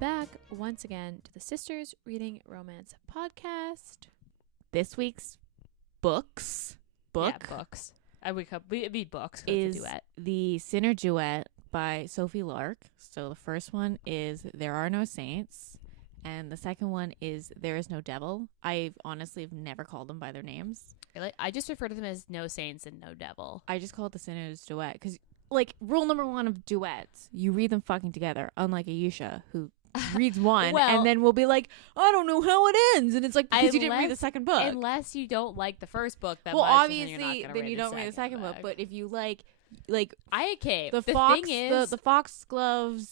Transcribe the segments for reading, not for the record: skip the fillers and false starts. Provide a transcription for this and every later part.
Welcome back once again to the Sisters Reading Romance podcast. This week's books. Yeah, books. It'd be books. Is it's a duet. the Sinners Duet by Sofie Lark. So the first one is There Are No Saints, and the second one is There Is No Devil. I honestly have never called them by their names. I just refer to them as No Saints and No Devil. I just call it the Sinners Duet because, like, rule number one of duets, you read them fucking together. Unlike Ayesha, who reads one and then we'll be like, I don't know how it ends, and it's like because you didn't read the second book. Unless you don't like the first book, that well, much, obviously, then you don't read the second book. But if you like the foxgloves.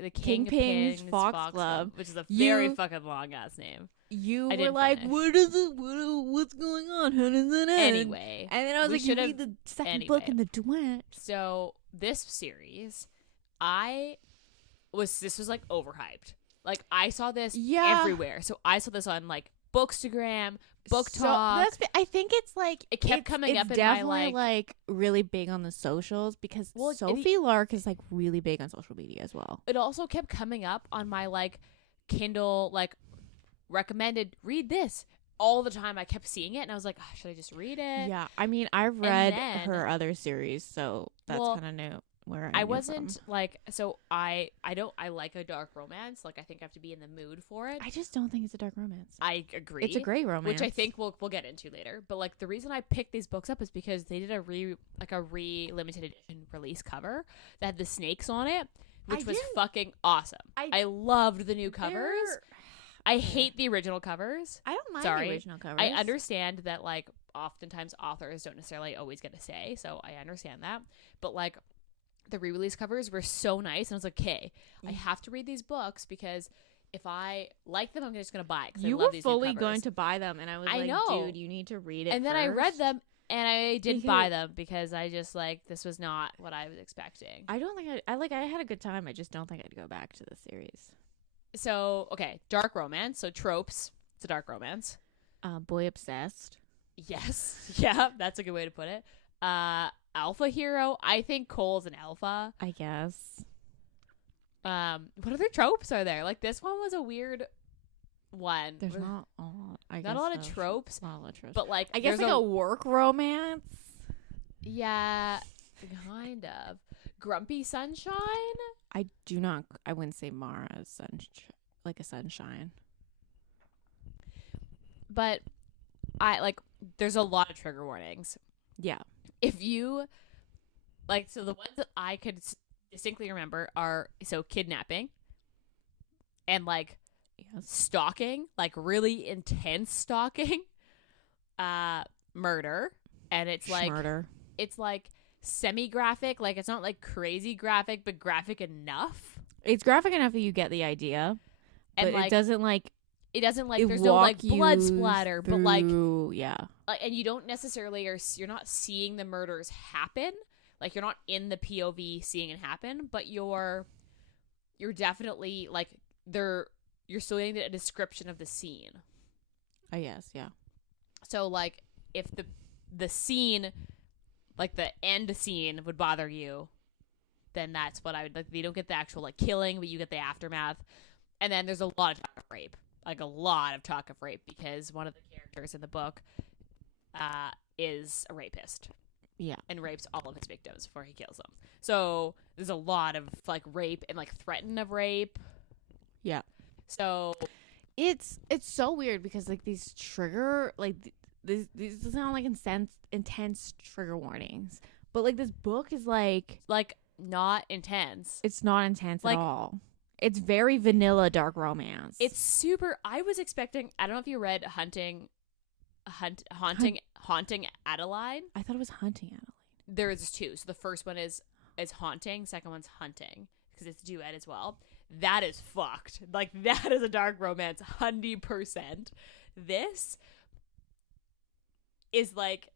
The Kingpin's Foxglove, which is a very fucking long ass name. You were like, what is it? What's going on? How does it end? Anyway. And then I was like, you read the second book in the duet. So this series, this was like overhyped. Like I saw this everywhere. So I saw this on like Bookstagram, Booktok. So I think it's like it kept coming up in definitely like really big on the socials because Sofie Lark is like really big on social media as well. It also kept coming up on my like Kindle like recommended read this all the time. I kept seeing it and I was like, oh, should I just read it? Yeah, I mean I've read her other series, so that's kind of new. I wasn't like, so I like a dark romance. Like I think I have to be in the mood for it. I just don't think it's a dark romance. I agree. It's a great romance, which I think we'll get into later. But like the reason I picked these books up is because they did a limited edition release cover that had the snakes on it, which was fucking awesome. I loved the new covers. I hate the original covers. I don't mind the original covers. I understand that like oftentimes authors don't necessarily always get a say, so I understand that. But like the re-release covers were so nice, and I was like, okay, I have to read these books because if I like them, I'm just going to buy it. You were fully going to buy them, and I was dude, you need to read it And then I read them, and I didn't buy them because I just, like, this was not what I was expecting. I don't think I had a good time. I just don't think I'd go back to the series. So, okay, dark romance. So, tropes. It's a dark romance. Boy obsessed. Yes. Yeah, that's a good way to put it. Alpha hero. I think Cole's an alpha. I guess. What other tropes are there? Like this one was a weird one. There's not a lot. Not a lot of tropes. Not a lot of tropes. But like I guess like a work romance. Yeah, kind of. Grumpy Sunshine. I wouldn't say Mara's like a sunshine. But there's a lot of trigger warnings. Yeah. If you like, so the ones that I could distinctly remember are kidnapping and like stalking, like really intense stalking, murder, and it's like murder. It's like semi-graphic, like it's not like crazy graphic, but graphic enough. It's graphic enough that you get the idea, and but like, it doesn't like there's no like blood splatter, but like yeah. And you don't necessarily you're not seeing the murders happen. Like you're not in the POV seeing it happen, but you're definitely like you're still getting a description of the scene. Oh yes, yeah. So like if the scene, like the end scene would bother you, then that's what I would like. You don't get the actual like killing, but you get the aftermath. And then there's a lot of talk of rape. Like a lot of talk of rape because one of the characters in the book is a rapist. Yeah. And rapes all of his victims before he kills them. So there's a lot of like rape and like threaten of rape. Yeah. So it's so weird because like these trigger like these sound like intense trigger warnings. But like this book is like not intense. It's not intense at all. It's very vanilla dark romance. It's super. I was expecting. I don't know if you read Haunting Adeline. I thought it was Hunting Adeline. There's two. So the first one is Haunting. Second one's Hunting because it's a duet as well. That is fucked. Like that is a dark romance, 100%. This is like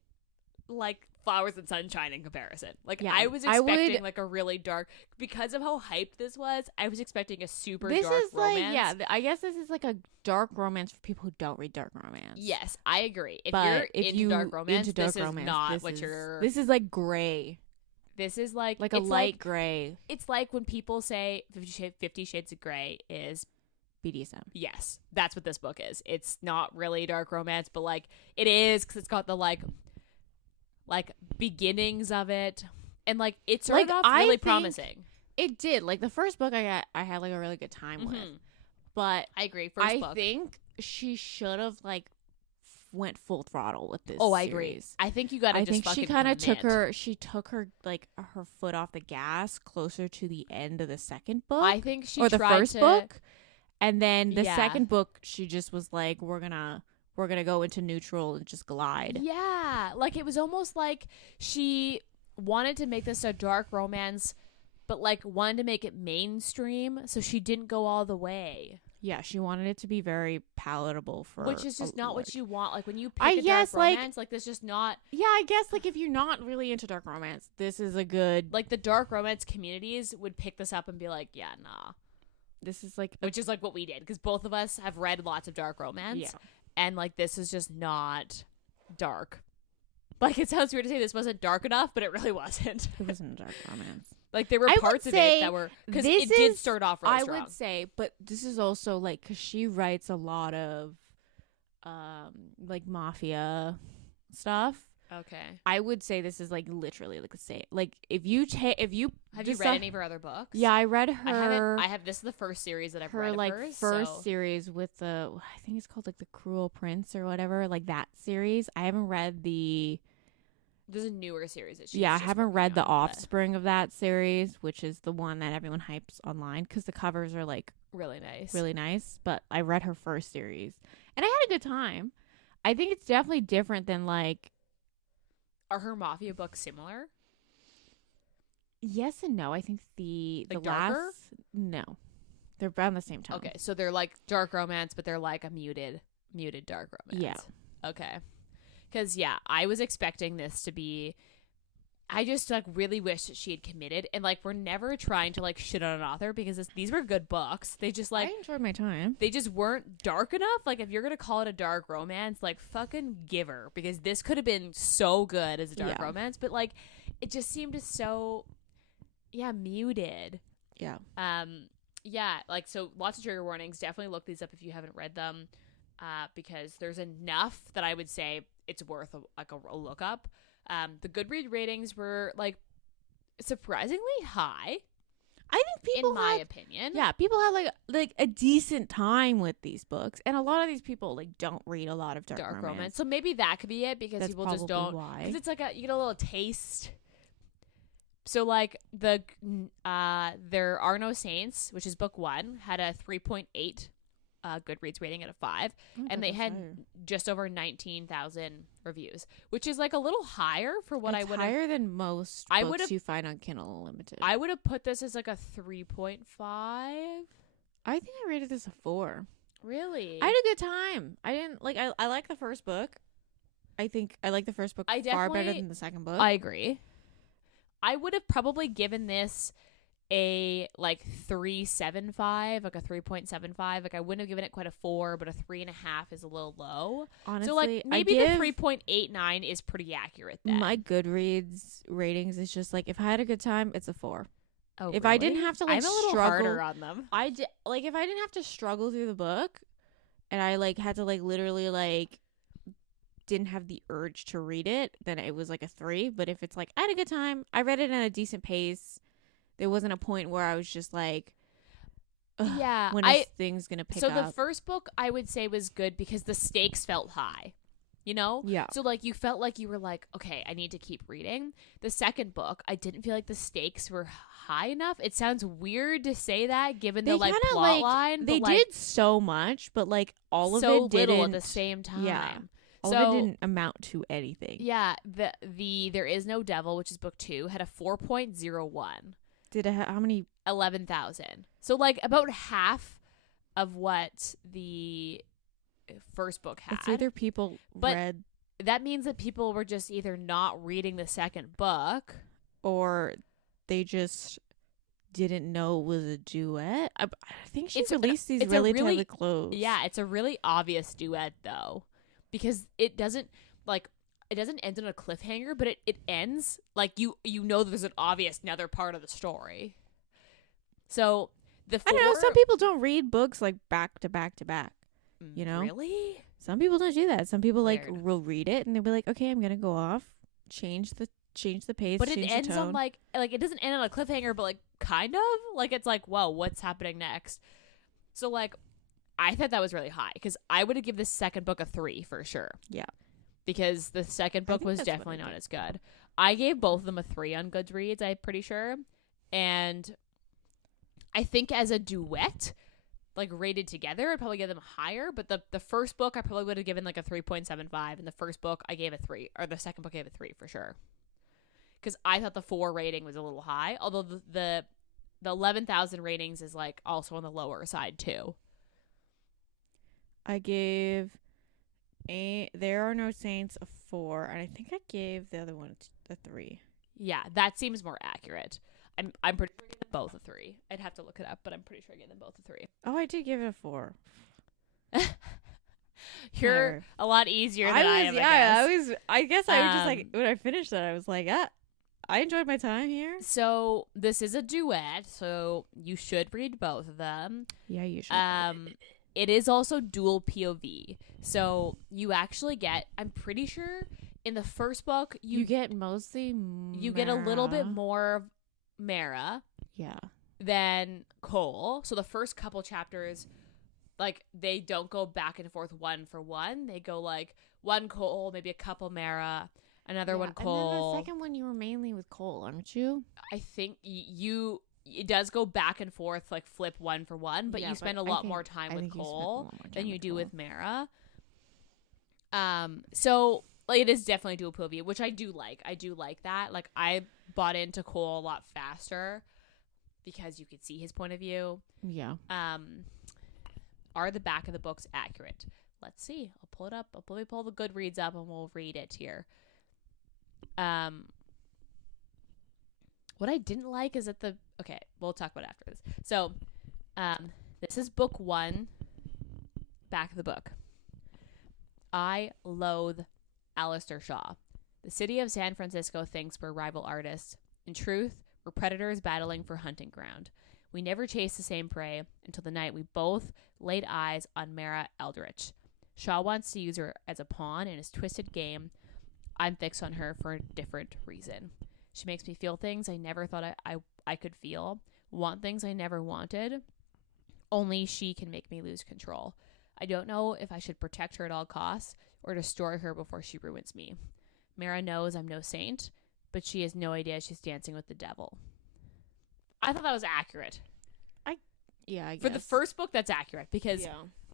Flowers and Sunshine in comparison. Like I was expecting like a really dark, because of how hyped this was. I was expecting a super dark romance. Like, yeah, I guess this is like a dark romance for people who don't read dark romance. Yes, I agree. If you're into dark romance, this is not what you're. This is like gray. this is like a light gray. It's like when people say 50 Shades of Grey is BDSM. Yes, that's what this book is. It's not really dark romance, but like it is because it's got the like beginnings of it, and like it started off really promising. It did. Like the first book I had like a really good time with, but I agree. First book, I think she should have like went full throttle with this. Oh, series. I agree. I think you got to. I think she kind of took her like her foot off the gas closer to the end of the second book. I think she or the tried first to, book, and then the second book she just was like, we're gonna go into neutral and just glide. Yeah, like it was almost like she wanted to make this a dark romance, but like wanted to make it mainstream, so she didn't go all the way. Yeah, she wanted it to be very palatable for, which is just not what you want. Like when you pick a dark romance, like this just not. Yeah, I guess like if you're not really into dark romance, this is a good. Like the dark romance communities would pick this up and be like, yeah, nah, this is like, which is like what we did because both of us have read lots of dark romance, and like this is just not dark. Like it sounds weird to say this wasn't dark enough, but it really wasn't. It wasn't a dark romance. Like there were parts of it that were because it did start off really strong. I would say, but this is also like because she writes a lot of like mafia stuff. Okay, I would say this is like literally like the same. Like if you have you read any of her other books? Yeah, I read her. I have this is the first series that I've read. Her like first series with the I think it's called like the Cruel Prince or whatever. Like that series. I haven't read the. There's a newer series that she's I haven't read the offspring of that series, which is the one that everyone hypes online because the covers are like really nice. But I read her first series and I had a good time. I think it's definitely different than like. Are her mafia books similar? Yes and no. I think the darker? last no, they're around the same time. Okay, so they're like dark romance, but they're like a muted dark romance. Yeah. Okay. Because, I was expecting this to be... I just, like, really wish that she had committed. And, like, we're never trying to, like, shit on an author because these were good books. They just, like... I enjoyed my time. They just weren't dark enough. Like, if you're going to call it a dark romance, like, fucking give her. Because this could have been so good as a dark romance. But, like, it just seemed so... muted. Yeah. Like, so lots of trigger warnings. Definitely look these up if you haven't read them. Because there's enough that I would say it's worth a look up. The Goodreads ratings were like surprisingly high. I think people, in my opinion, people have like a decent time with these books, and a lot of these people like don't read a lot of dark romance. So maybe that could be it because people just don't. Because it's like you get a little taste. So like There Are No Saints, which is book 1, had a 3.8. Goodreads rating out of 5, and they had just over 19,000 reviews, which is like a little higher for what I would higher than most books you find on Kindle Unlimited. I would have put this as like a 3.5. I think I rated this a 4. Really? I had a good time. I didn't like. I like the first book. I think I like the first book far better than the second book. I agree. I would have probably given this a like 3.75, like a 3.75. Like I wouldn't have given it quite a 4, but a 3.5 is a little low. Honestly, so like maybe the 3.89 is pretty accurate then. My Goodreads ratings is just like if I had a good time, it's a 4. Oh, if I didn't have to like I'm a little struggle harder on them. Like if I didn't have to struggle through the book, and I like had to like literally like didn't have the urge to read it, then it was like a 3. But if it's like I had a good time, I read it at a decent pace. There wasn't a point where I was just like, when is things going to pick up? So the first book I would say was good because the stakes felt high, you know? Yeah. So like you felt like you were like, okay, I need to keep reading. The second book, I didn't feel like the stakes were high enough. It sounds weird to say that given the like plot line. They did so much, but like all of it didn't. Little at the same time. Yeah. All of it didn't amount to anything. Yeah. The There Is No Devil, which is book 2, had a 4.01. Did it how many? 11,000. So like about half of what the first book had. It's either people read. That means that people were just either not reading the second book, or they just didn't know it was a duet. I think she released these relatively close. Yeah, it's a really obvious duet though, because it doesn't like. it doesn't end on a cliffhanger, but it ends like you know there's an obvious another part of the story. So I don't know. Some people don't read books like back to back to back. You know, really? Some people don't do that. Some people like will read it and they'll be like, okay, I'm gonna go off, change the pace, but change it ends the tone. on like it doesn't end on a cliffhanger, but like kind of like it's like, whoa, what's happening next? So like I thought that was really high because I would have given the second book a 3 for sure. Yeah, because the second book was definitely not as good. I gave both of them a 3 on Goodreads, I'm pretty sure, and I think as a duet, like rated together, I'd probably give them higher. But the first book I probably would have given like a 3.75, and the first book I gave a 3, or the second book I gave a 3 for sure. Because I thought the 4 rating was a little high, although the 11,000 ratings is like also on the lower side too. I gave There Are No Saints a 4, and I think I gave the other one a 3. Yeah, that seems more accurate. I'm pretty sure I gave them both a 3. I'd have to look it up, but I'm pretty sure I gave them both a 3. Oh, I did give it a 4. You're a lot easier than I am. Yeah, I guess I was just like, when I finished that, I was like, I enjoyed my time here. So this is a duet, so you should read both of them. Yeah, you should. It is also dual POV, so you actually get, I'm pretty sure in the first book you get mostly you get a little bit more Mara, than Cole. So the first couple chapters, like they don't go back and forth one for one. They go like one Cole, maybe a couple Mara, another one Cole. And then the second one you were mainly with Cole, aren't you? I think it does go back and forth, like flip one for one, but you spend a lot more time with Cole than you do with Mara. So like it is definitely dual POV, which I do like. I do like that. Like I bought into Cole a lot faster because you could see his point of view. Yeah. Are the back of the books accurate? Let's see. I'll pull it up. Let me pull the Goodreads up and we'll read it here. What I didn't like is that okay, we'll talk about it after this. So, this is book 1, back of the book. I loathe Alistair Shaw. The city of San Francisco thinks we're rival artists. In truth, we're predators battling for hunting ground. We never chased the same prey until the night we both laid eyes on Mara Eldritch. Shaw wants to use her as a pawn in his twisted game. I'm fixed on her for a different reason. She makes me feel things I never thought I could feel, want things I never wanted. Only she can make me lose control. I don't know if I should protect her at all costs or destroy her before she ruins me. Mara knows I'm no saint, but she has no idea she's dancing with the devil. I thought that was accurate. I guess. For the first book, that's accurate because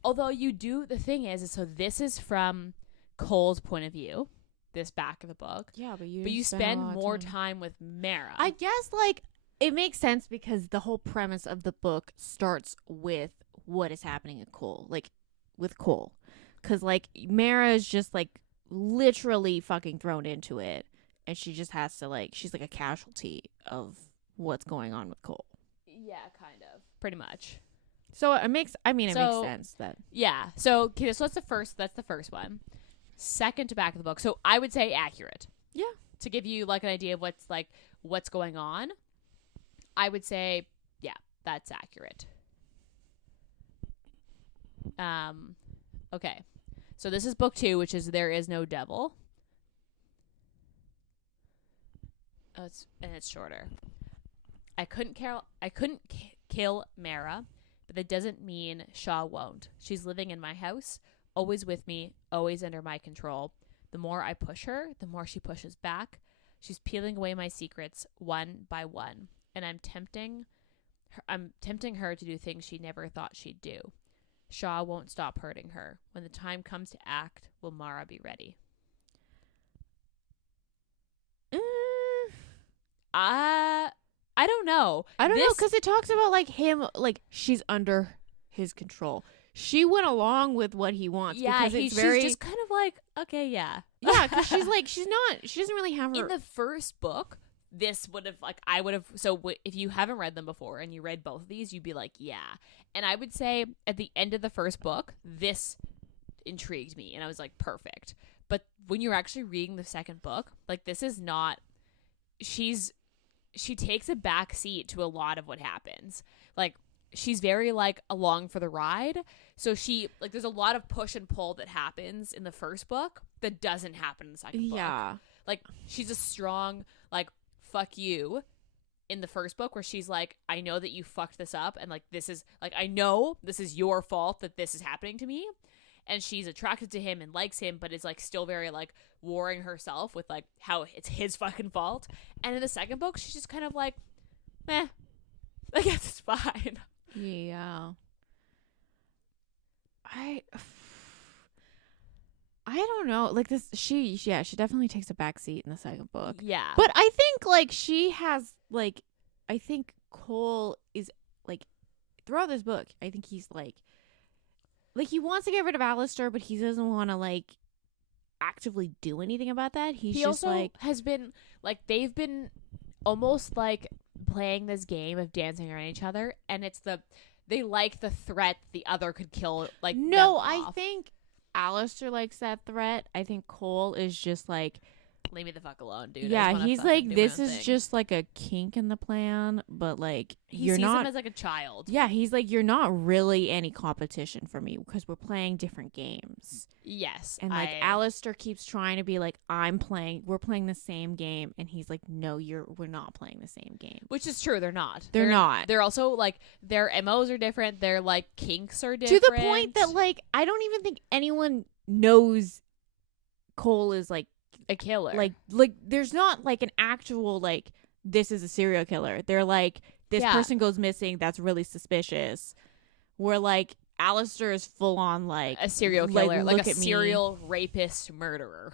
although the thing is, so this is from Cole's point of view, this back of the book. Yeah, but you spend more time with Mara. I guess like it makes sense because the whole premise of the book starts with what is happening at Cole, like with Cole, because like Mara is just like literally fucking thrown into it, and she just has to like she's like a casualty of what's going on with Cole. Yeah, kind of, pretty much. So it makes sense that So okay, so that's the first one. Second to back of the book, so I would say accurate. Yeah, to give you like an idea of what's going on, I would say that's accurate. Okay, so this is book 2, which is There Is No Devil. Oh, it's shorter. I couldn't kill Mara, but that doesn't mean Shaw won't. She's living in my house, always with me, always under my control. The more I push her, the more she pushes back. She's peeling away my secrets one by one, and I'm tempting her to do things she never thought she'd do. Shaw won't stop hurting her. When the time comes to act, will Mara be ready? I don't know. I don't know because it talks about like him, like she's under his control. She went along with what he wants. Yeah, because she's just kind of like, okay, yeah. Yeah, because she doesn't really have her. In the first book, this would have, like, if you haven't read them before and you read both of these, you'd be like, yeah. And I would say at the end of the first book, this intrigued me and I was like, perfect. But when you're actually reading the second book, like, this is not, she takes a back seat to a lot of what happens. Like, she's very, like, along for the ride. So she, like, there's a lot of push and pull that happens in the first book that doesn't happen in the second book. Yeah. Like, she's a strong, like, fuck you in the first book, where she's like, I know that you fucked this up, and, like, this is, like, I know this is your fault that this is happening to me. And she's attracted to him and likes him, but is, like, still very, like, warring herself with, like, how it's his fucking fault. And in the second book, she's just kind of like, meh, I guess it's fine. Yeah. I don't know. Like, this, she definitely takes a back seat in the second book. Yeah. But I think, like, she has, like, I think Cole is, like, throughout this book, I think he's, like, he wants to get rid of Alistair, but he doesn't want to, like, actively do anything about that. He just, also, like, has been, like, they've been almost, like, playing this game of dancing around each other, and it's they like the threat the other could kill, like, no, them I off. think Alistair likes that threat. I think Cole is just like, leave me the fuck alone, dude. yeah, he's like, this is just like a kink in the plan, but, like, he you're sees not him as, like, a child. Yeah, he's like, you're not really any competition for me because we're playing different games. Yes. And, like, Alistair keeps trying to be like, we're playing the same game, and he's like, no, we're not playing the same game. Which is true, they're not. They're not. They're also, like, their MOs are different, their, like, kinks are different. To the point that, like, I don't even think anyone knows Cole is, like, a killer. Like there's not, like, an actual, like, this is a serial killer. They're like, this person goes missing, that's really suspicious. Where, like, Alistair is full on, like, a serial killer, like a me. serial rapist murderer.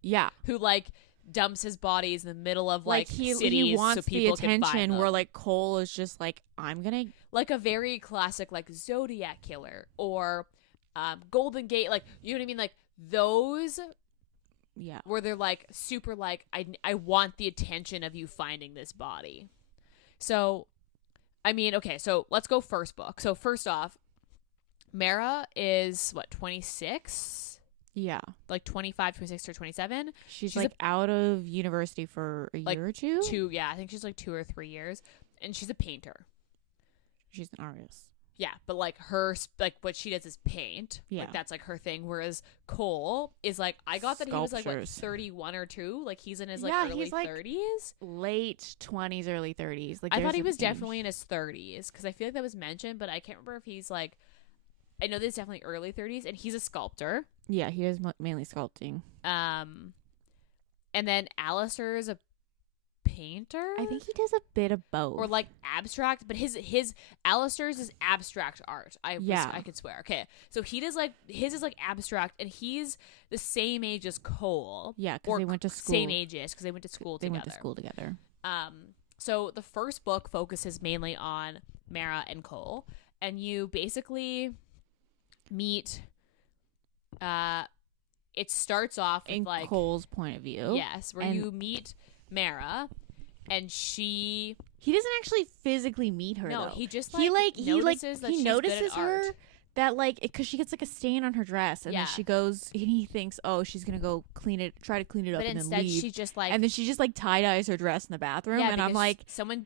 Yeah. Who, like, dumps his bodies in the middle of, like he cities wants so people the attention, can find them. where, like, Cole is just like, I'm gonna, like, a very classic, like, Zodiac killer or Golden Gate, like, you know what I mean, like, those, yeah, where they're, like, super, like, I want the attention of you finding this body. So, I mean, okay, so let's go first book. So first off, Mara is, what, 26? Yeah. Like 25, 26, or 27. She's like, out of university for a like, year or two? Yeah, I think she's, like, 2 or 3 years. And she's a painter. She's an artist. Yeah, but, like, what she does is paint. Yeah. Like, that's, like, her thing. Whereas Cole is, like, I got that he was, like, what, 31 or 2? Like, he's in his, like, early he's, like, 30s? Late 20s, early 30s. Like, I thought he was definitely in his 30s. Because I feel like that was mentioned, but I can't remember if he's, like, I know there's definitely early 30s. And he's a sculptor. Yeah, he is mainly sculpting. And then Alistair is a painter. I think he does a bit of both, or, like, abstract, but his Alistair's is abstract art. I could swear. Okay, so he does, like, his is, like, abstract, and he's the same age as Cole. Yeah, because they went to school. Same ages because they went to school together. They went to school together. So the first book focuses mainly on Mara and Cole, and you basically meet. It starts off with, in, like, Cole's point of view. Yes, where you meet Mara, and he doesn't actually physically meet her. No, though. he just, he notices that she's notices good at her art. That, like, because she gets, like, a stain on her dress, and then she goes, and he thinks, oh, she's gonna go try to clean it up, but and instead then leave. she just, like, and then she just, like, tie-dyes her dress in the bathroom, and I'm like, someone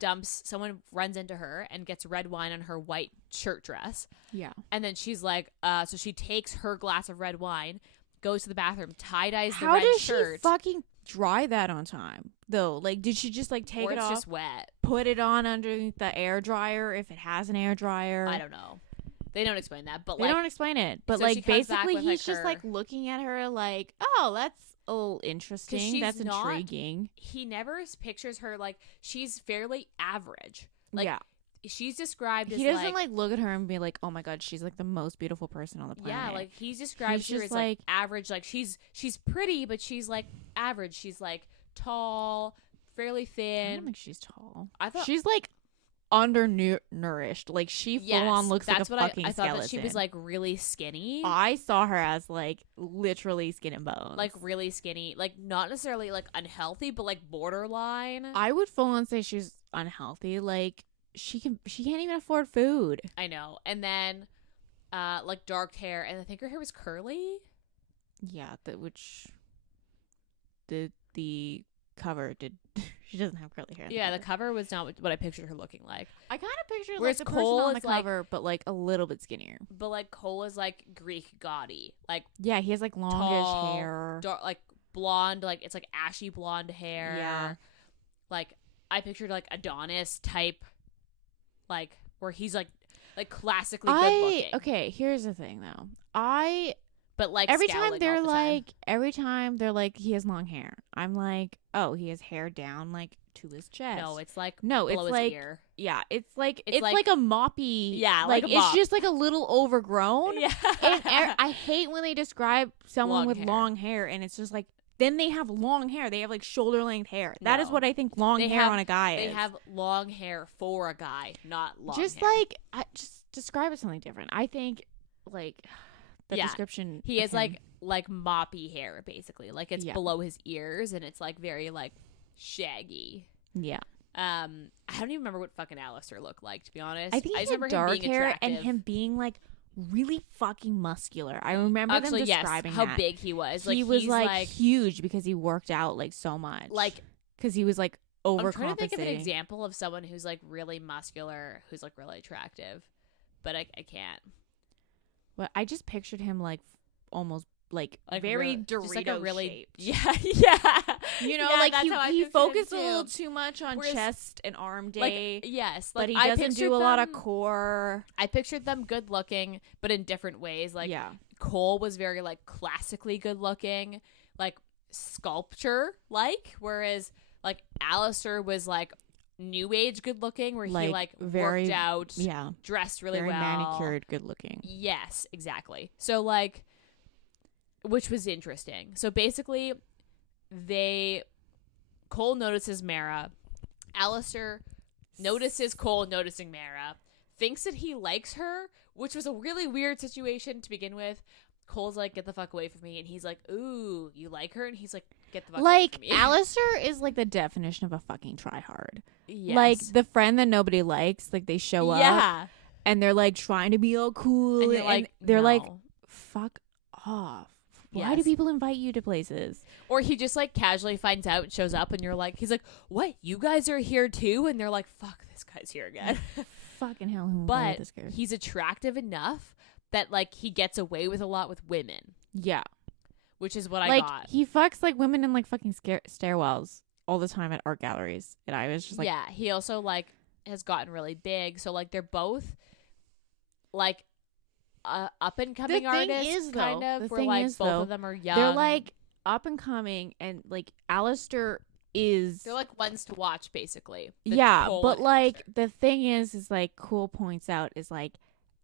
runs into her and gets red wine on her white shirt dress. Yeah, and then she's like, so she takes her glass of red wine, goes to the bathroom, tie-dyes the how red does shirt. she fucking dry that on time though? Like, did she just, like, take or it it's off, just wet, put it on underneath the air dryer if it has an air dryer? I don't know. They don't explain that, but, they like, don't explain it. But, so like, basically, with, he's like, just like looking at her like, oh, that's a little interesting. That's intriguing. He never pictures her like she's fairly average. Like, yeah, she's described as, he doesn't like look at her and be like, oh my god, she's like the most beautiful person on the planet. Yeah, like, he's described her as, like, average. Like, she's pretty, but she's, like, average. She's, like, tall, fairly thin. I don't think she's tall. I thought she's, like, undernourished. Like, she full on looks like a fucking I thought skeleton. that she was, like, really skinny. I saw her as, like, literally skin and bones. Like, really skinny. Like, not necessarily, like, unhealthy, but, like, borderline. I would full on say she's unhealthy. Like, she can't even afford food. I know. And then like, dark hair, and I think her hair was curly. Yeah, which the cover did. She doesn't have curly hair. Yeah, the cover was not what I pictured her looking like. I kind of pictured whereas like the Cole person on the is, like- cover, but like a little bit skinnier. But like Cole is like Greek gaudy, like Yeah, he has like longish tall, hair. dark, like blonde, like it's like ashy blonde hair. Yeah. Like I pictured like Adonis type, like where he's like classically good looking. Okay, here's the thing though. But like every scowling time they're all the like every time they're like he has long hair, I'm like, oh, he has hair down like to his chest. No, it's like no, below it's his like ear. yeah, it's like like- a moppy. Yeah, like like a it's mop. just like a little overgrown. Yeah. And I hate when they describe someone Long with hair. long hair, and it's just like then they have long hair. They have like shoulder length hair. That is No. what I think long They hair have- on a guy They is. have long hair for a guy, not long just hair. like just describe it something different. I think like the Yeah. description. He of has him- like moppy hair basically. Like it's Yeah. below his ears and it's like very like shaggy. yeah. I don't even remember what fucking Alistair looked like, to be honest. I think he just had remember dark him being hair attractive. and him being like really fucking muscular. I remember Actually, them describing yes, how that. big he was. He Like was he's like huge because he worked out like so much. like because he was like overcompensating. I'm trying to think of an example of someone who's like really muscular, who's like really attractive, but I can't. But I just pictured him like almost like Like very really, Dorito just like a really shaped. yeah yeah. You know, Yeah, like that's how I he pictured him focused a too. little too much on Whereas, chest and arm day. Like yes, like but he I doesn't pictured do a lot of them- core. I pictured them good looking, but in different ways. Like yeah. Cole was very like classically good looking, like sculpture like, whereas like Alistair was like new age good looking, where he like very worked out, Yeah. dressed really Very well, manicured, good looking. Yes, exactly. So like, which was interesting. So basically, Cole notices Mara. Alistair notices Cole noticing Mara. Thinks that he likes her, which was a really weird situation to begin with. Cole's like, get the fuck away from me. And he's like, ooh, you like her? And he's like, get the fuck away Like from me. Alistair is like the definition of a fucking tryhard. Yes. Like the friend that nobody likes. Like they show up Yeah. and they're like trying to be all cool, And you're like, they're like, no. fuck off. Why do Yes. people invite you to places? Or he just like casually finds out and shows up and you're like, he's like, what? You guys are here too? And they're like, fuck, this guy's here again. Fucking hell, who But invited this guy? he's attractive enough that like he gets away with a lot with women, Yeah. which is what I Like got. he fucks like women in like fucking stairwells all the time at art galleries. And I was just like, yeah, he also like has gotten really big. So like they're both like up and coming The thing artists, is, though, kind of. the Where thing like is, both though, of them are young. they're like up and coming, and like Alistair is they're like ones to watch, basically. yeah, Cole but and like Alistair. the thing is like Cole points out is like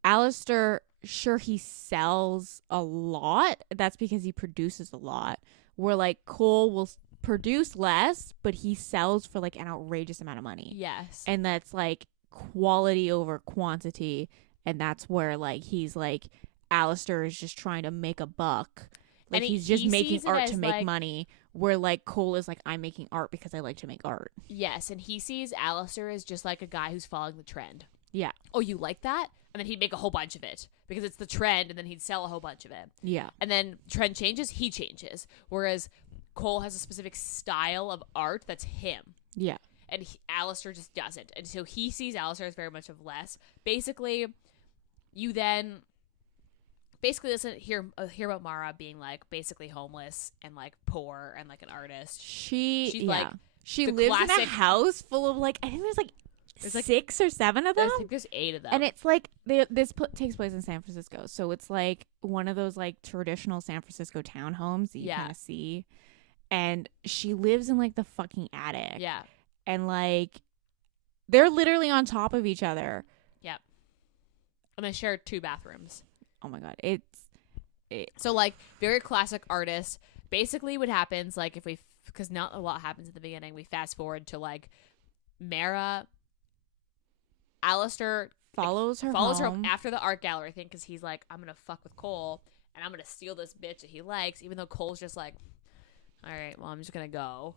Alistair, sure, he sells a lot. That's because he produces a lot. Where like Cole will produce less, but he sells for like an outrageous amount of money. Yes, And that's like quality over quantity. And that's where like he's like Alistair is just trying to make a buck. Like And he's just he making sees it art as, to make like- money. Where like Cole is like, I'm making art because I like to make art. yes, and he sees Alistair as just like a guy who's following the trend. Yeah. Oh, you like that? And then he'd make a whole bunch of it because it's the trend, and then he'd sell a whole bunch of it. Yeah. And then trend changes, he changes. Whereas Cole has a specific style of art that's him. Yeah. And Alistair just doesn't. And so he sees Alistair as very much of less. Basically, you then listen hear about Mara being like basically homeless and like poor and like an artist. She's She's, like, she the lives in a classic- house full of like I think there's like 6 or 7 of them. I think there's 8 of them. And it's like takes place in San Francisco, so it's like one of those like traditional San Francisco townhomes that you Yeah. kind of see. And she lives in like the fucking attic. yeah. And like they're literally on top of each other. And they share 2 bathrooms. Oh my god, So like very classic artist. Basically what happens like if we because not a lot happens at the beginning, we fast forward to like Mara Alistair follows her follows home. her after the art gallery thing because he's like, I'm gonna fuck with Cole and I'm gonna steal this bitch that he likes, even though Cole's just like, all right, well, I'm just gonna go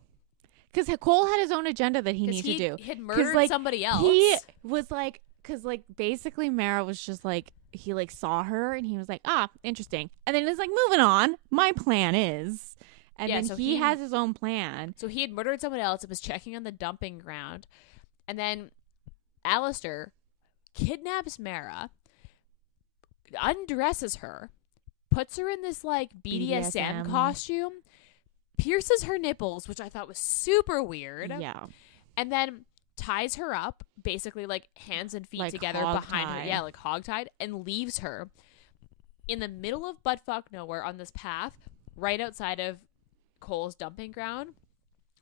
Because Cole had his own agenda that he 'Cause needed to do. He had murdered like, somebody else. He was like, because like basically Mara was just like, he like saw her and he was like, interesting. And then it's like, moving on. My plan is. And Yeah, then so he has his own plan. So he had murdered someone else and was checking on the dumping ground. And then Alistair kidnaps Mara, undresses her, puts her in this like BDSM costume, pierces her nipples, which I thought was super weird. Yeah. And then ties her up, basically like hands and feet like together behind her. Yeah, like hogtied, and leaves her in the middle of buttfuck nowhere on this path right outside of Cole's dumping ground.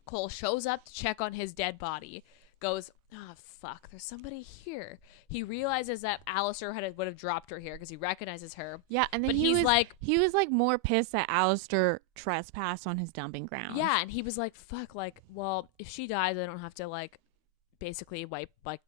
Cole shows up to check on his dead body, goes, oh fuck, there's somebody here. He realizes that Alistair would have dropped her here because he recognizes her. Yeah, and then but he was like more pissed that Alistair trespassed on his dumping ground. Yeah, and he was like, fuck, like, well, if she dies, I don't have to like basically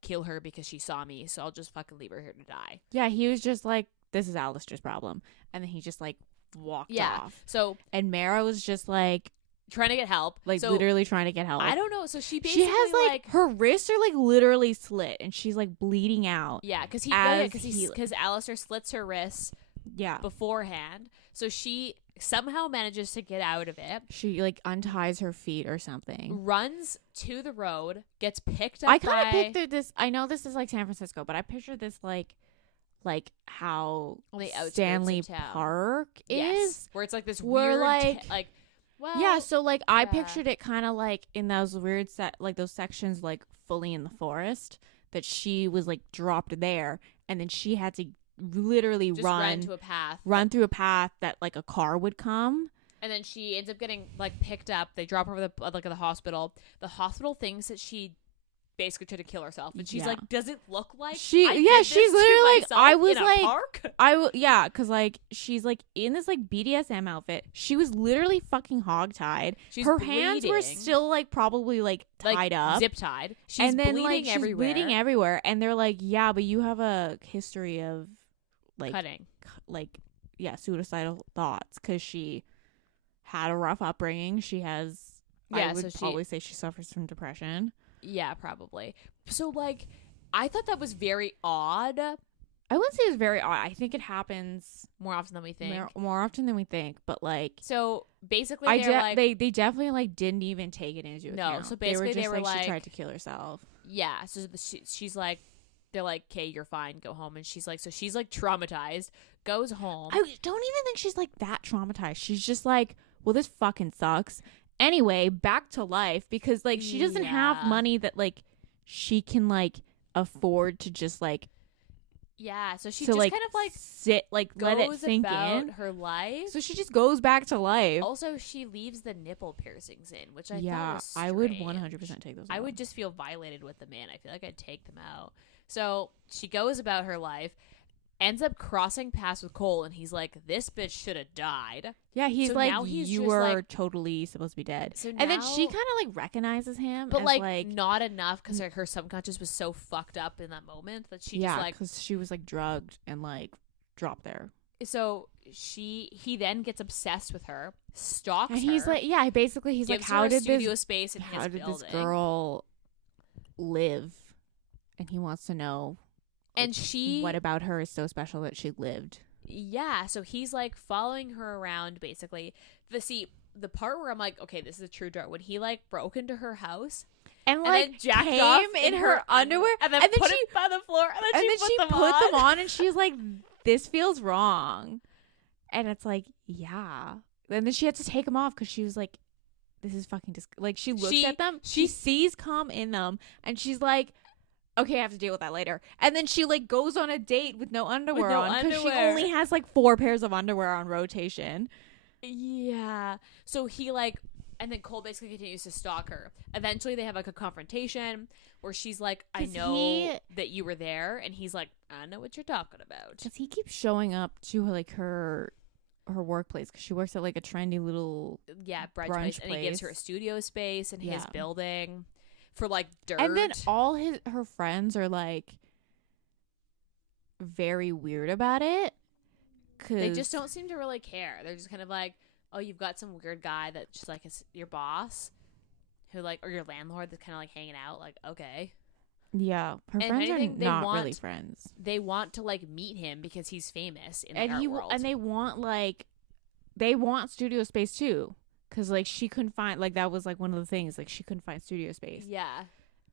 kill her because she saw me, so I'll just fucking leave her here to die. Yeah, he was just like, this is Alistair's problem. And then he just like walked off. So and Mara was just like trying to get help, like literally trying to get help. I don't know. So she basically has like her wrists are like literally slit and she's like bleeding out. Yeah, because Alistair slits her wrists. Yeah, beforehand. So she somehow manages to get out of it. She like unties her feet or something. Runs to the road. Gets picked up. I kind of pictured this. I know this is like San Francisco, but I pictured this like how Stanley Park is, where it's like this weird yeah, so like I pictured it kind of like in those weird those sections like fully in the forest that she was like dropped there, and then she had to literally just run through a path that like a car would come, and then she ends up getting like picked up. They drop her at the hospital. The hospital thinks that she basically tried to kill herself, and she's like, does it look like she's literally like, I was like park? Because like she's like in this like BDSM outfit. She was literally fucking hogtied. Her hands were still like probably like tied up, zip tied. And then like she's bleeding everywhere, and they're like, yeah, but you have a history of like cutting, suicidal thoughts because she had a rough upbringing. She has I would probably say she suffers from depression. Yeah, probably. So, like, I thought that was very odd. I wouldn't say it's very odd. I think it happens more often than we think. More often than we think. But, like... So, basically, they definitely, like, didn't even take it into account. No, so basically they were like... she tried to kill herself. Yeah, so she's like... They're like, okay, you're fine, go home. And she's like... So she's, like, traumatized, goes home. I don't even think she's, like, that traumatized. She's just like, well, this fucking sucks. Anyway, back to life, because like she doesn't have money that like she can like afford to just like so she just kind of like sit like let it sink in her life. So she just goes back to life. Also, she leaves the nipple piercings in, which I thought was strange. I would 100% take those out. I would just feel violated with the man. I feel like I'd take them out. So she goes about her life, ends up crossing paths with Cole, and he's like, this bitch should have died. Yeah, he's like, you were like, totally supposed to be dead. So and then she kind of like recognizes him, but like not enough because her subconscious was so fucked up in that moment that she just like, because she was like drugged and like dropped there. So he then gets obsessed with her, stalks her, and he's like, basically he's like, how did space in his building. This girl live? And he wants to know. And what about her is so special that she lived? Yeah, so he's like following her around basically. The part where I'm like, okay, this is a true drug. When he like broke into her house and like then jacked came off in her underwear and then put it on the floor and then she put them on and she's like, this feels wrong. And it's like, yeah. And then she had to take them off because she was like, this is fucking like she looks at them, she sees cum in them, and she's like, okay, I have to deal with that later. And then she like goes on a date with no underwear on because she only has like 4 pairs of underwear on rotation. Yeah. So he like, and then Cole basically continues to stalk her. Eventually they have like a confrontation where she's like, I know that you were there. And he's like, I know what you're talking about. Because he keeps showing up to like her workplace because she works at like a trendy little brunch place. And he gives her a studio space in his building. For like dirt. And then all her friends are like very weird about it. Cause they just don't seem to really care. They're just kind of like, oh, you've got some weird guy that's just like your boss who like, or your landlord that's kind of like hanging out. Like, okay. Yeah. Her friends are not really friends. They want to like meet him because he's famous in the art world. And they want studio space too. because like she couldn't find, like that was like one of the things, like she couldn't find studio space. Yeah.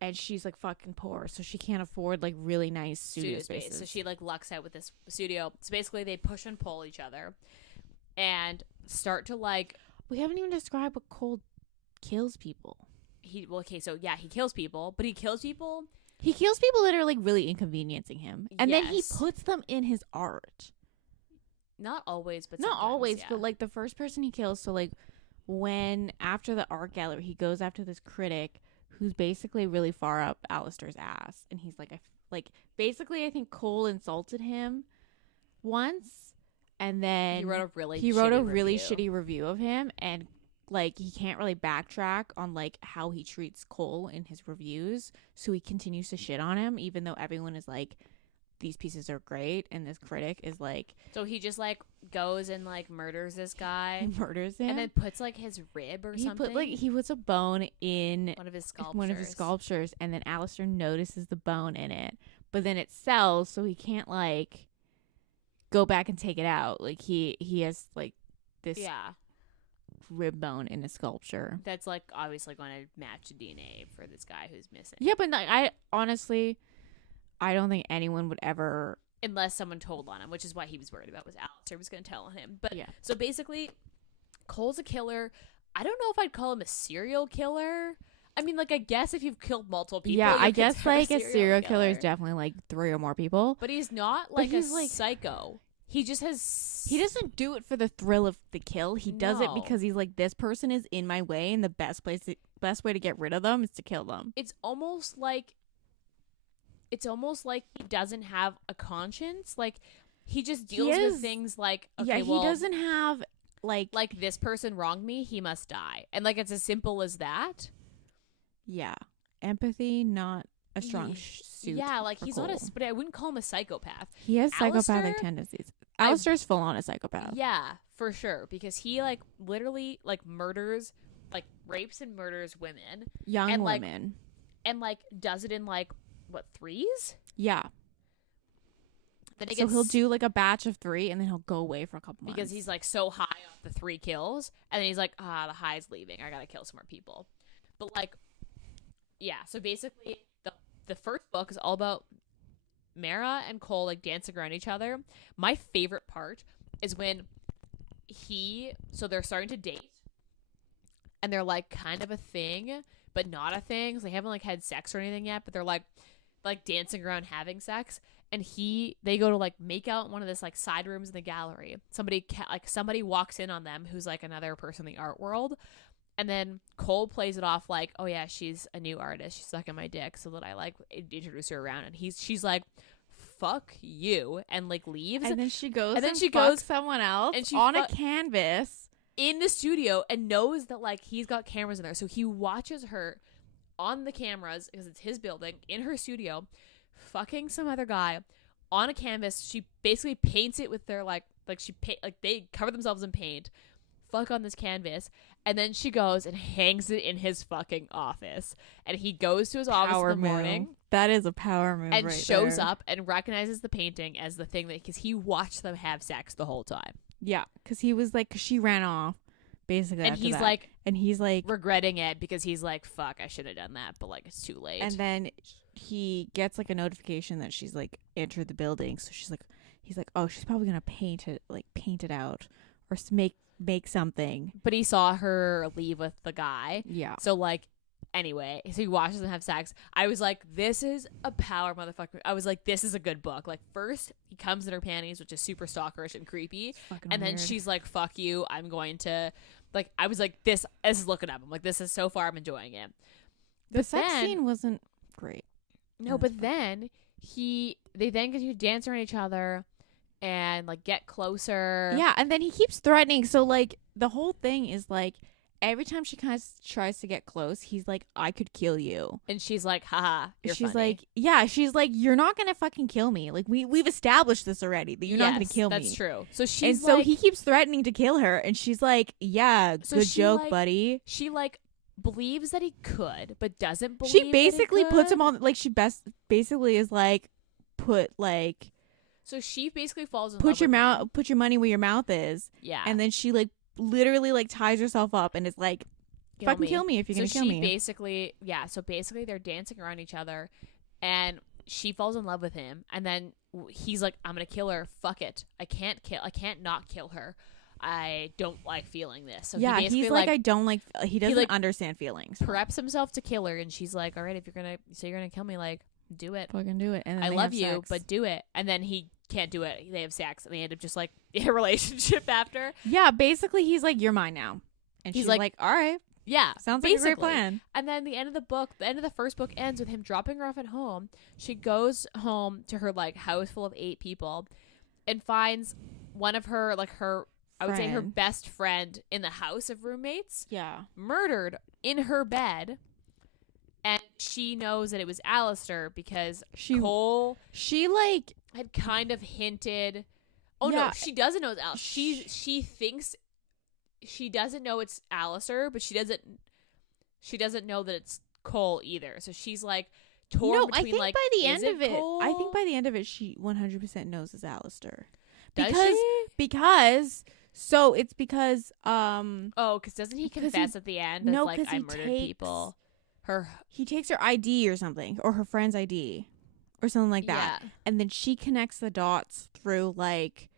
And she's like fucking poor, so she can't afford like really nice studio spaces. So she like lucks out with this studio. So basically they push and pull each other and start to like. We haven't even described what Cole kills people. He kills people, but he kills people. He kills people that are like really inconveniencing him, and then he puts them in his art. Not always, but not always. Yeah. But like the first person he kills, so like when after the art gallery, he goes after this critic who's basically really far up Alistair's ass, and he's like basically I think Cole insulted him once, and then he wrote a really shitty review of him, and like he can't really backtrack on like how he treats Cole in his reviews, so he continues to shit on him even though everyone is like, these pieces are great, and this critic is like, so he just like goes and like murders this guy, murders him, and then puts like his rib or something. He puts a bone in one of his sculptures, and then Alistair notices the bone in it, but then it sells, so he can't like go back and take it out. Like he has like this rib bone in a sculpture that's like obviously going to match the DNA for this guy who's missing. Yeah, but like, I don't think anyone would ever, unless someone told on him, which is why he was worried about, was Alistair was going to tell on him. But yeah, so basically Cole's a killer. I don't know if I'd call him a serial killer. I mean, like, I guess if you've killed multiple people, yeah, I guess like a serial killer is definitely like 3 or more people. But he's not like a psycho. He just has. He doesn't do it for the thrill of the kill. He does it because he's like, this person is in my way, and the best way to get rid of them is to kill them. It's almost like he doesn't have a conscience. Like he just deals with things like, okay, he doesn't have like this person wronged me, he must die, and like it's as simple as that. Yeah, empathy, not a strong suit. Yeah, like he's Cole. but I wouldn't call him a psychopath. He has psychopathic tendencies. Alistair's full on a psychopath. Yeah, for sure, because he like literally like murders, like rapes and murders women, young women, and like does it in like what, 3s? Yeah. Then so he'll do like a batch of 3, and then he'll go away for a couple months because he's like so high off the 3 kills, and then he's like, the high's leaving. I gotta kill some more people. But like, yeah. So basically, the first book is all about Mara and Cole like dancing around each other. My favorite part is when so they're starting to date, and they're like kind of a thing, but not a thing. So they haven't like had sex or anything yet, but they're like dancing around having sex, and they go to like make out in one of this like side rooms in the gallery. Somebody walks in on them who's like another person in the art world, and then Cole plays it off like, oh yeah, she's a new artist, she's sucking my dick, so that I like introduce her around, and she's like, fuck you, and like leaves, and then she goes someone else and on a canvas in the studio, and knows that like he's got cameras in there, so he watches her on the cameras because it's his building, in her studio, fucking some other guy on a canvas. She basically paints it with their they cover themselves in paint, fuck on this canvas, and then she goes and hangs it in his fucking office, and he goes to his office in the morning. That is a power move, and shows up and recognizes the painting as the thing because he watched them have sex the whole time. Yeah, because he was like, she ran off basically, and he's that. like regretting it because he's like, fuck, I should have done that, but like it's too late. And then he gets like a notification that she's like entered the building, so he's like, oh, she's probably gonna paint it out or make something. But he saw her leave with the guy. Yeah. So like, anyway, so he watches them have sex. I was like, this is a power motherfucker. I was like, this is a good book. Like, first he comes in her panties, which is super stalkerish and creepy, and then she's like, fuck you, I'm going to, like, I was like, this is looking up. I'm like, this is so far, I'm enjoying it. The sex scene wasn't great. No, but then they continue to dance around each other and like get closer. Yeah, and then he keeps threatening. So like the whole thing is like, every time she kind of tries to get close, he's like, I could kill you. And she's like, haha, you're she's funny. Like, yeah, she's like, you're not going to fucking kill me. Like, we've established this already, that you're not going to kill me. That's true. So so he keeps threatening to kill her, and she's like, yeah, good joke, buddy. She like believes that he could, but doesn't believe she basically puts him on, like, she basically is like, so she basically falls in love with him. Put your money where your mouth is. Yeah. And then she like literally like ties herself up and is like, fucking kill me if you're gonna kill me. So basically they're dancing around each other, and she falls in love with him, and then he's like, I'm gonna kill her. Fuck it. I can't not kill her. I don't like feeling this. So yeah, he's like, I don't like. He doesn't understand feelings. Preps himself to kill her, and she's like, all right, if you're gonna kill me, like, do it. Fucking do it. And then I love you, but do it. And then he can't do it. They have sex, and they end up just like in a relationship after. Yeah, basically he's like, you're mine now, and she's like, all right. Yeah, sounds like a great plan. And then the end of the first book ends with him dropping her off at home. She goes home to her like house full of 8 people, and finds one of her I would say her best friend in the house of roommates. Yeah, murdered in her bed, and she knows that it was Alistair because Cole. She like had kind of hinted. Oh no, she doesn't know it's Alistair. She thinks. She doesn't know it's Alistair, but she doesn't know that it's Cole either. So she's like torn between, I think like, by the end of it, Cole? I think by the end of it, she 100% knows it's Alistair. Does she? Because because doesn't he confess at the end? No, like, I murdered people. He takes her ID or something, or her friend's ID, or something like that, and then she connects the dots through like,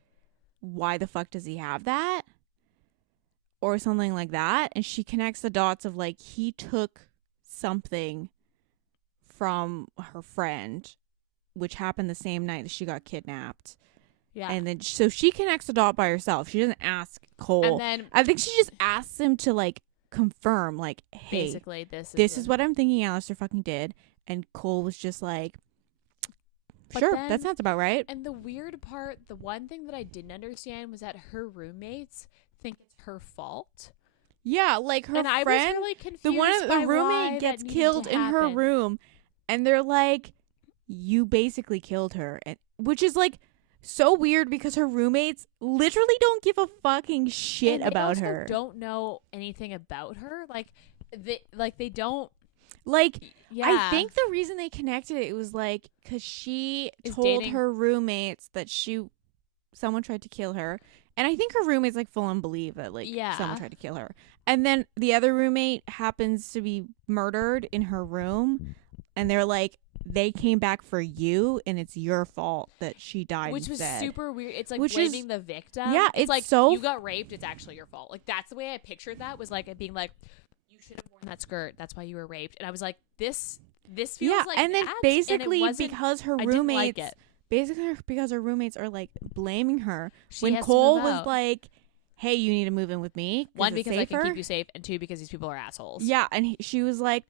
why the fuck does he have that? Or something like that, and she connects the dots of like, he took something from her friend, which happened the same night that she got kidnapped. Yeah, and then so she connects the dot by herself. She doesn't ask Cole. And then I think she just asks him to like confirm, like, hey, basically this is what I'm thinking Alistair fucking did. And Cole was just like, sure, that sounds about right. And the weird part, the one thing that I didn't understand was that her roommates think it's her fault. Yeah, like her friend, I was really confused the roommate gets killed in her room, and they're like, you basically killed her, and which is like so weird because her roommates literally don't give a fucking shit about her. Don't know anything about her. They don't. Like, yeah. I think the reason they connected it was like because she told her roommates that someone tried to kill her. And I think her roommates like full on believe that someone tried to kill her. And then the other roommate happens to be murdered in her room, and they're like, they came back for you, and it's your fault that she died. Which instead. Was super weird. It's like blaming the victim. Yeah, it's like you got raped. It's actually your fault. Like that's the way I pictured that, was like it being like, you should have worn that skirt. That's why you were raped. And I was like, this feels like and then that, basically because her roommates. Basically, because her roommates are like blaming her when Cole was like, "Hey, you need to move in with me." One, because I can keep you safe, and 2, because these people are assholes. Yeah, and she was like,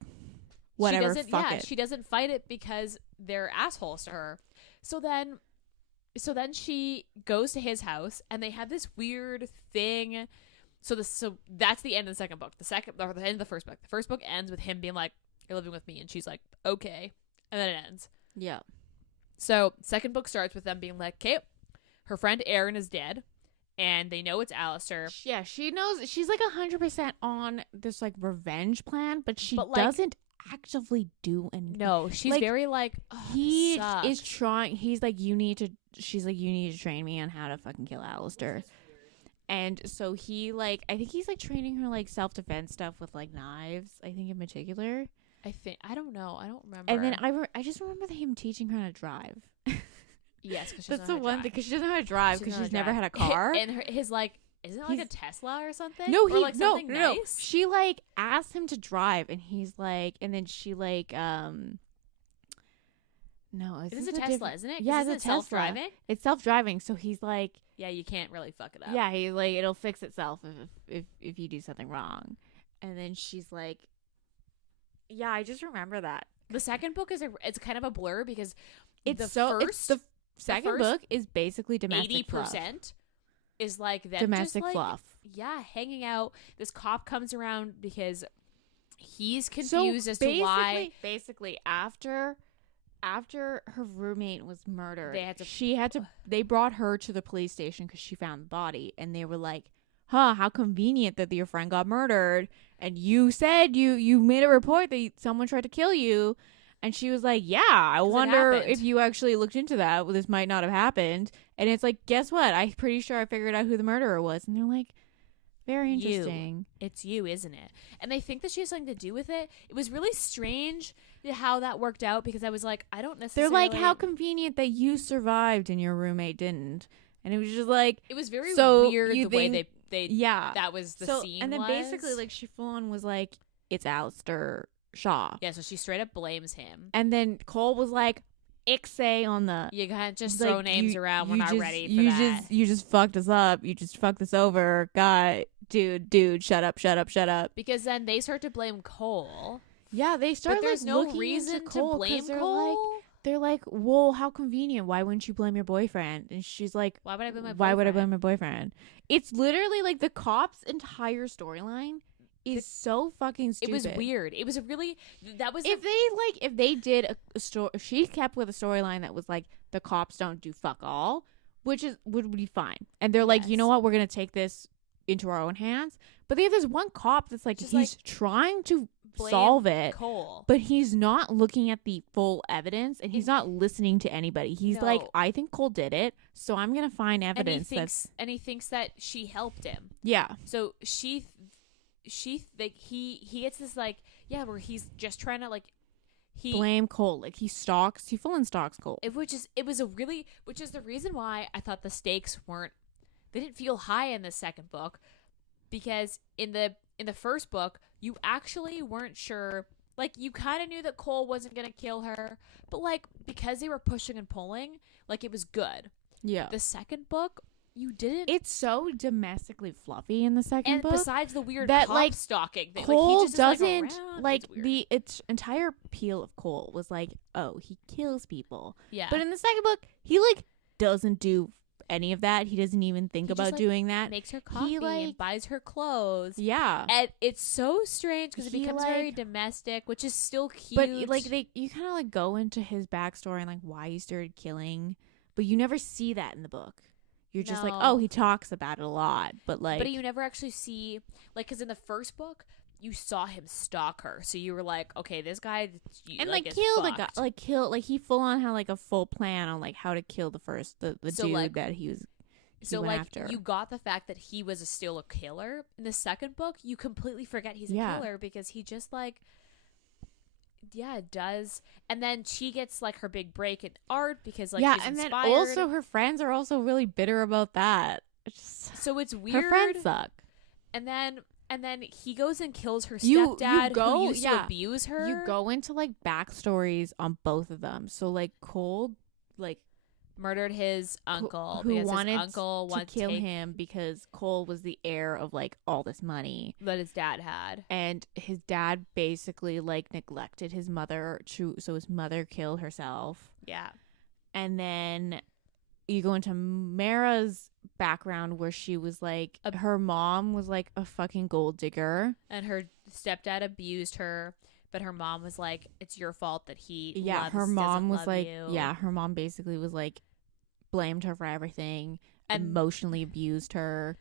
"Whatever, fuck it." She doesn't fight it because they're assholes to her. So then she goes to his house, and they have this weird thing. So that's the end of the second book. The end of the first book. The first book ends with him being like, "You're living with me," and she's like, "Okay," and then it ends. Yeah. So, second book starts with them being like, okay, her friend Erin is dead, and they know it's Alistair. Yeah, she knows. She's like 100% on this like revenge plan, but she doesn't actively do anything. No, she's like, very like, oh, he is trying. He's like, she's like, you need to train me on how to fucking kill Alistair. And so he like, I think he's like training her like self-defense stuff with like knives, I think in particular. I don't know. I don't remember. And then I just remember him teaching her how to drive. Yes, because that's the one thing, because she doesn't know how to drive because she's never had a car. And his like, isn't it like a Tesla or something? No, or like something no. Nice? She like asked him to drive, and he's like, and then she like no, it is a Tesla, isn't it? Yeah, it's Tesla. Self-driving. It's self-driving, so he's like, yeah, you can't really fuck it up. Yeah, he's like, it'll fix itself if you do something wrong. And then she's like, yeah, I just remember that. The second book it's kind of a blur because the second book is basically domestic 80% fluff. Is like them domestic just, like, fluff. Yeah, hanging out. This cop comes around because he's confused as to why. Basically, after her roommate was murdered, they brought her to the police station because she found the body, and they were like, how convenient that your friend got murdered, and you said you made a report that someone tried to kill you. And she was like, yeah, I wonder if you actually looked into that. Well, this might not have happened. And it's like, guess what? I'm pretty sure I figured out who the murderer was. And they're like, Very interesting. It's you, isn't it? And they think that she has something to do with it. It was really strange how that worked out because I was like, I don't necessarily. They're like, how convenient that you survived and your roommate didn't. And it was just like, it was very weird the way they yeah, that was the scene. And then basically like she full on was like, it's Alistair Shaw. Yeah, so she straight up blames him. And then Cole was like, Ixay on the. You can't just throw names around. We're not ready for that. You just fucked us up. You just fucked us over. God, dude, shut up. Because then they start to blame Cole. Yeah, they start. But there's no reason to blame Cole. They're like, well, how convenient. Why wouldn't you blame your boyfriend? And she's like, why would I blame my boyfriend? Why would I blame my boyfriend? It's literally like the cop's entire storyline is so fucking stupid. It was weird. It was a really if they did a story, if she kept with a storyline that was like the cops don't do fuck all, would be fine. And they're like, you know what, we're gonna take this into our own hands. But there's one cop that's like, he's trying to solve it, Cole, but he's not looking at the full evidence and he's not listening to anybody. He's like, I think Cole did it, so I'm gonna find evidence. And he thinks that she helped him. Yeah. So she like he gets this like where he's just trying to like blame Cole, like he full on stalks Cole. Which is the reason why I thought the stakes didn't feel high in the second book, because in the first book you actually weren't sure, like you kind of knew that Cole wasn't gonna kill her, but like because they were pushing and pulling, like it was good. Yeah. The second book, you didn't. It's so domestically fluffy in the second book. And besides the weird that cop like stalking thing, Cole like, he just doesn't is, like its entire appeal of Cole was like, oh, he kills people. Yeah. But in the second book, he like doesn't do any of that. He doesn't even think about doing that. Makes her coffee and buys her clothes. Yeah. And it's so strange because it becomes very domestic, which is still cute. But like you kind of like go into his backstory and like why he started killing, but you never see that in the book. You're just like, oh, he talks about it a lot, but you never actually see, like, because in the first book you saw him stalk her, so you were like, okay, this guy and like killed a guy, he full on had like a full plan on like how to kill the dude like, that he went after. You got the fact that he was still a killer. In the second book, you completely forget he's a killer because he just like. Yeah, it does. And then she gets like her big break in art because like she's and inspired. then also her friends are also really bitter about that. So it's weird. Her friends suck. And then he goes and kills her stepdad who used to abuse her. You go into like backstories on both of them. So like Cole like murdered his uncle who because wanted his uncle to kill him because Cole was the heir of like all this money that his dad had, and his dad basically like neglected his mother, so his mother killed herself. Yeah. And then you go into Mara's background where she was like her mom was like a fucking gold digger and her stepdad abused her. But her mom was like, "It's your fault that he." Her mom was like, her mom basically was like, blamed her for everything, and emotionally abused her,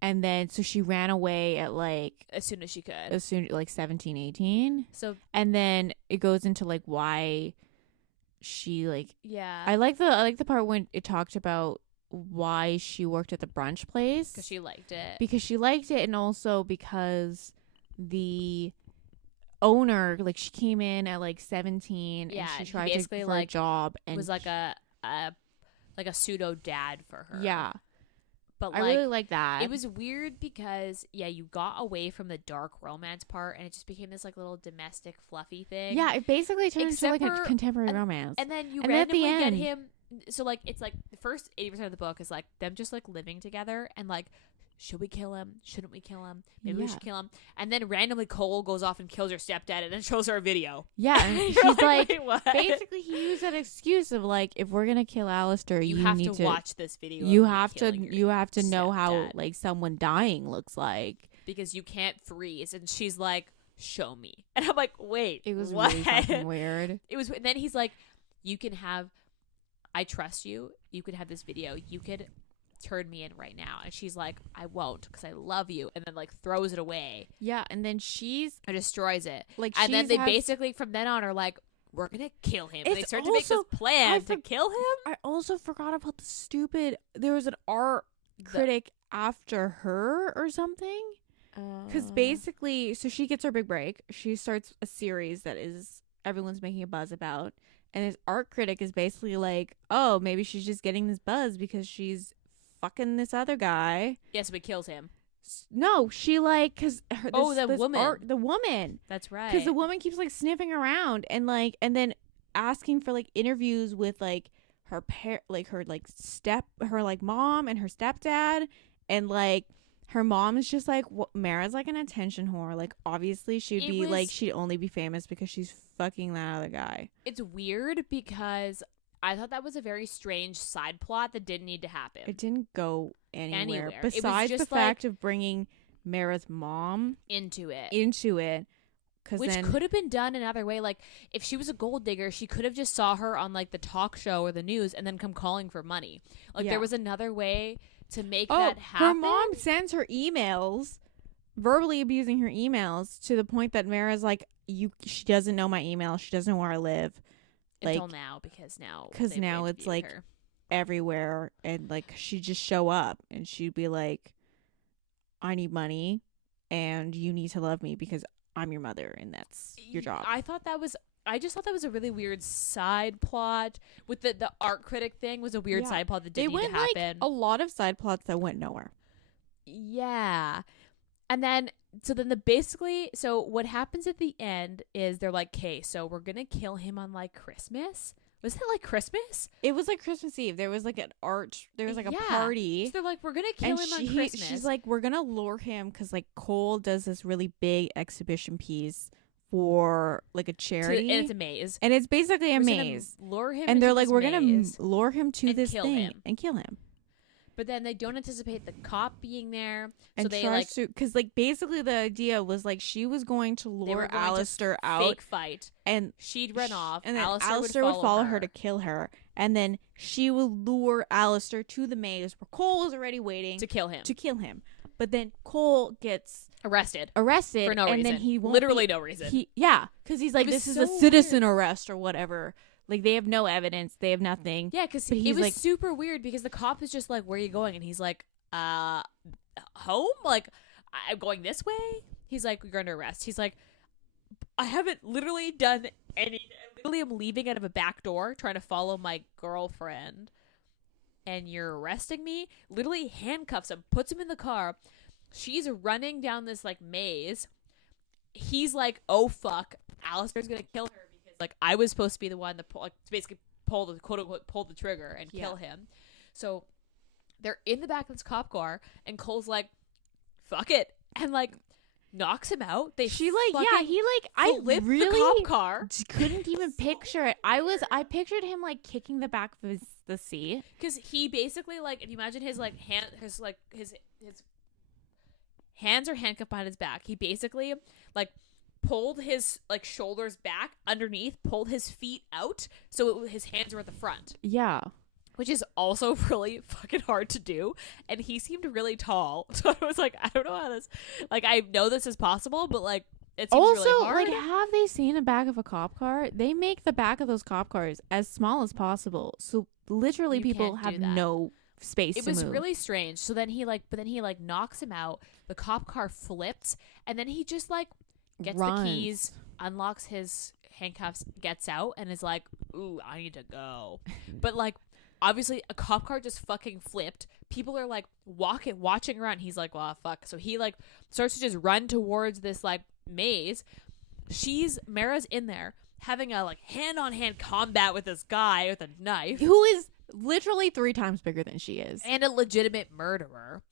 and then so she ran away at like as soon as she could, like 17, 18. So and then it goes into like why she like I like the part when it talked about why she worked at the brunch place because she liked it, and also because the owner, like she came in at like 17 and she tried to for like a job and was like a pseudo dad for her. Yeah. But I really like that. It was weird because you got away from the dark romance part and it just became this like little domestic fluffy thing. Yeah, it basically turned into like a contemporary romance. And then you randomly get him, so like it's like the first 80% of the book is like them just like living together and like, should we kill him? Shouldn't we kill him? Maybe we should kill him. And then randomly Cole goes off and kills her stepdad and then shows her a video. Yeah, and she's like basically he used that excuse of like, if we're gonna kill Alistair, you have need to watch this video. You have to know how like someone dying looks like. Because you can't freeze. And she's like, show me. And I'm like, wait. It was what? really fucking weird. It was. And then he's like, I trust you. You could have this video. You could turn me in right now. And she's like, I won't because I love you. And then like throws it away. Yeah. And then or destroys it. Like, and then they basically from then on are like, we're gonna kill him. And they start to make this plan to kill him. I also forgot about there was an art critic after her or something. Because basically, so she gets her big break. She starts a series that is everyone's making a buzz about. And his art critic is basically like, oh, maybe she's just getting this buzz because she's fucking this other guy. Yes, but kills him. No, she like, because the woman. The woman. That's right. Because the woman keeps like sniffing around and like, and then asking for like interviews with like her mom and her stepdad, and like her mom is just like, Mara's like an attention whore. Like obviously she'd only be famous because she's fucking that other guy. It's weird because I thought that was a very strange side plot that didn't need to happen. It didn't go anywhere. It was Besides just the fact of bringing Mara's mom into it. Which could have been done another way. Like, if she was a gold digger, she could have just saw her on, like, the talk show or the news and then come calling for money. Like, there was another way to make that happen. Her mom sends her emails, verbally abusing her emails, to the point that Mara's like, she doesn't know my email. She doesn't know where I live. Until now, because now it's, like, her everywhere. And, like, she'd just show up and she'd be like, I need money and you need to love me because I'm your mother and that's your job. I just thought that was a really weird side plot with the art critic thing. Was a weird side plot that didn't need to happen. Like, a lot of side plots that went nowhere. Yeah. And then so what happens at the end is they're like, okay, so we're gonna kill him on like Christmas. Was it like Christmas? It was like Christmas Eve. There was like a party. So they're like, we're gonna kill him on Christmas. She's like, we're gonna lure him because like Cole does this really big exhibition piece for like a charity, and it's a maze, and it's basically a maze. Lure him, and they're like, we're gonna lure him to this thing and kill him. But then they don't anticipate the cop being there, and so they like, because like basically the idea was like she was going to lure Alistair out, fake fight, and she'd run off, and then Alistair would follow her to kill her, and then she would lure Alistair to the maze where Cole is already waiting to kill him. But then Cole gets arrested for no reason. Then he literally no reason. Because he's like, this is a citizen arrest or whatever. Like, they have no evidence. They have nothing. Yeah, because it was like, super weird because the cop is just like, where are you going? And he's like, home? Like, I'm going this way? He's like, you're under arrest. He's like, I haven't literally done any. I literally am leaving out of a back door trying to follow my girlfriend. And you're arresting me? Literally handcuffs him, puts him in the car. She's running down this, like, maze. He's like, oh, fuck. Alistair's going to kill her. Like, I was supposed to be the one that basically pull the trigger and kill him. So they're in the back of this cop car, and Cole's like, "Fuck it," and like knocks him out. I really the cop car. Couldn't even picture it. I pictured him like kicking the back of the seat because he basically like, if you imagine his like hand, his hands are handcuffed behind his back. He basically like pulled his like shoulders back underneath, pulled his feet out so his hands were at the front. Yeah. Which is also really fucking hard to do. And he seemed really tall. So I was like, I don't know how this, like, I know this is possible, but like, it seems also, really hard. Like, have they seen the back of a cop car? They make the back of those cop cars as small as possible. So literally people have no space to move. It was really strange. So then he knocks him out. The cop car flips. And then he just like, gets the keys, unlocks his handcuffs, gets out, and is like, ooh, I need to go. But, like, obviously, a cop car just fucking flipped. People are, like, watching around. He's like, well, fuck. So he, like, starts to just run towards this, like, maze. Mara's in there having a, like, hand-on-hand combat with this guy with a knife. Who is literally 3 times bigger than she is. And a legitimate murderer.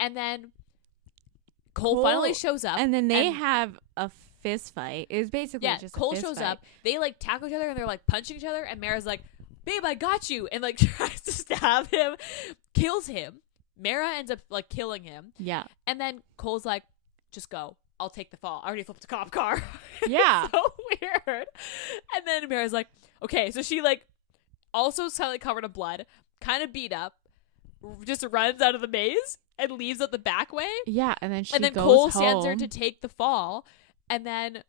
And then Cole finally shows up. And then they have a fist fight. It was basically just Cole a fist shows fight. up. They like tackle each other and they're like punching each other. And Mara's like, babe, I got you. And like tries to stab him, kills him. Mara ends up like killing him. Yeah. And then Cole's like, just go. I'll take the fall. I already flipped a cop car. Yeah. So weird. And then Mara's like, okay. So she like also slightly covered in blood, kind of beat up, just runs out of the maze. And leaves out the back way. Yeah, and then goes Cole home. sends her to take the fall. And then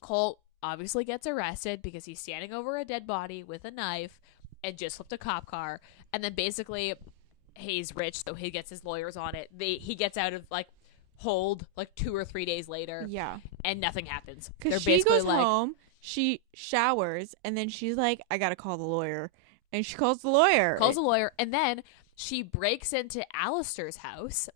Cole obviously gets arrested because he's standing over a dead body with a knife and just flipped a cop car. And then basically he's rich, so he gets his lawyers on it. He gets out of like hold like 2 or 3 days later. Yeah. And nothing happens. Because she goes home, she showers, and then she's like, I gotta call the lawyer. And she calls the lawyer. And then she breaks into Alistair's house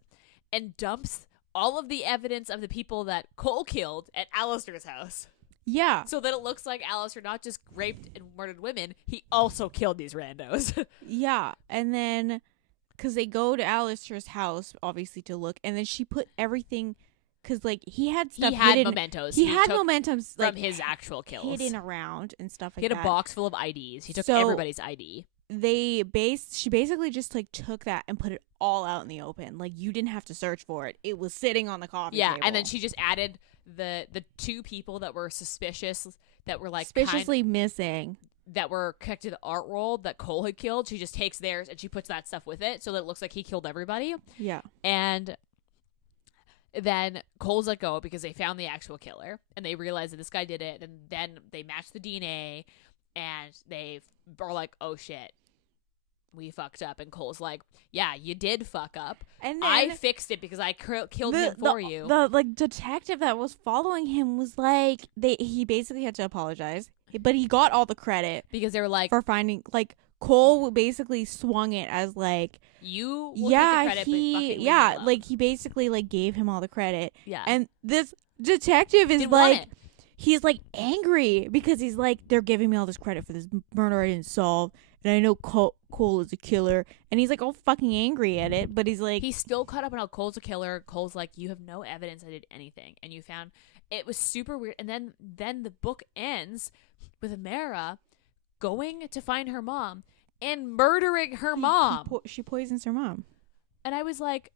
and dumps all of the evidence of the people that Cole killed at Alistair's house. Yeah. So that it looks like Alistair not just raped and murdered women, he also killed these randos. Yeah. And then, because they go to Alistair's house, obviously, to look, and then she put everything, because, like, he had stuff hidden. Mementos. He had mementos, like, from his actual kills. hidden around and stuff like that. He had a box full of IDs. He took everybody's ID. She basically just, like, took that and put it all out in the open. Like, you didn't have to search for it. It was sitting on the coffee table. Yeah, and then she just added the 2 people that were suspicious, that were like suspiciously missing, that were connected to the art roll that Cole had killed. She just takes theirs and she puts that stuff with it so that it looks like he killed everybody. Yeah. And then Cole's let go because they found the actual killer and they realize that this guy did it. And then they match the DNA and they are like, oh shit, we fucked up. And Cole's like, yeah, you did fuck up. And then I fixed it because I killed him for you. The like detective that was following him was like, he basically had to apologize, but he got all the credit because they were like, for finding, like, Cole basically swung it as like, you will take the credit, but like he basically like gave him all the credit. Yeah. And this detective is like, he's like angry because he's like, they're giving me all this credit for this murder I didn't solve. And I know Cole is a killer. And he's like all fucking angry at it. But he's like, he's still caught up on how Cole's a killer. Cole's like, you have no evidence I did anything. And you found, it was super weird. And then the book ends with Amara going to find her mom and murdering her mom. She poisons her mom. And I was like,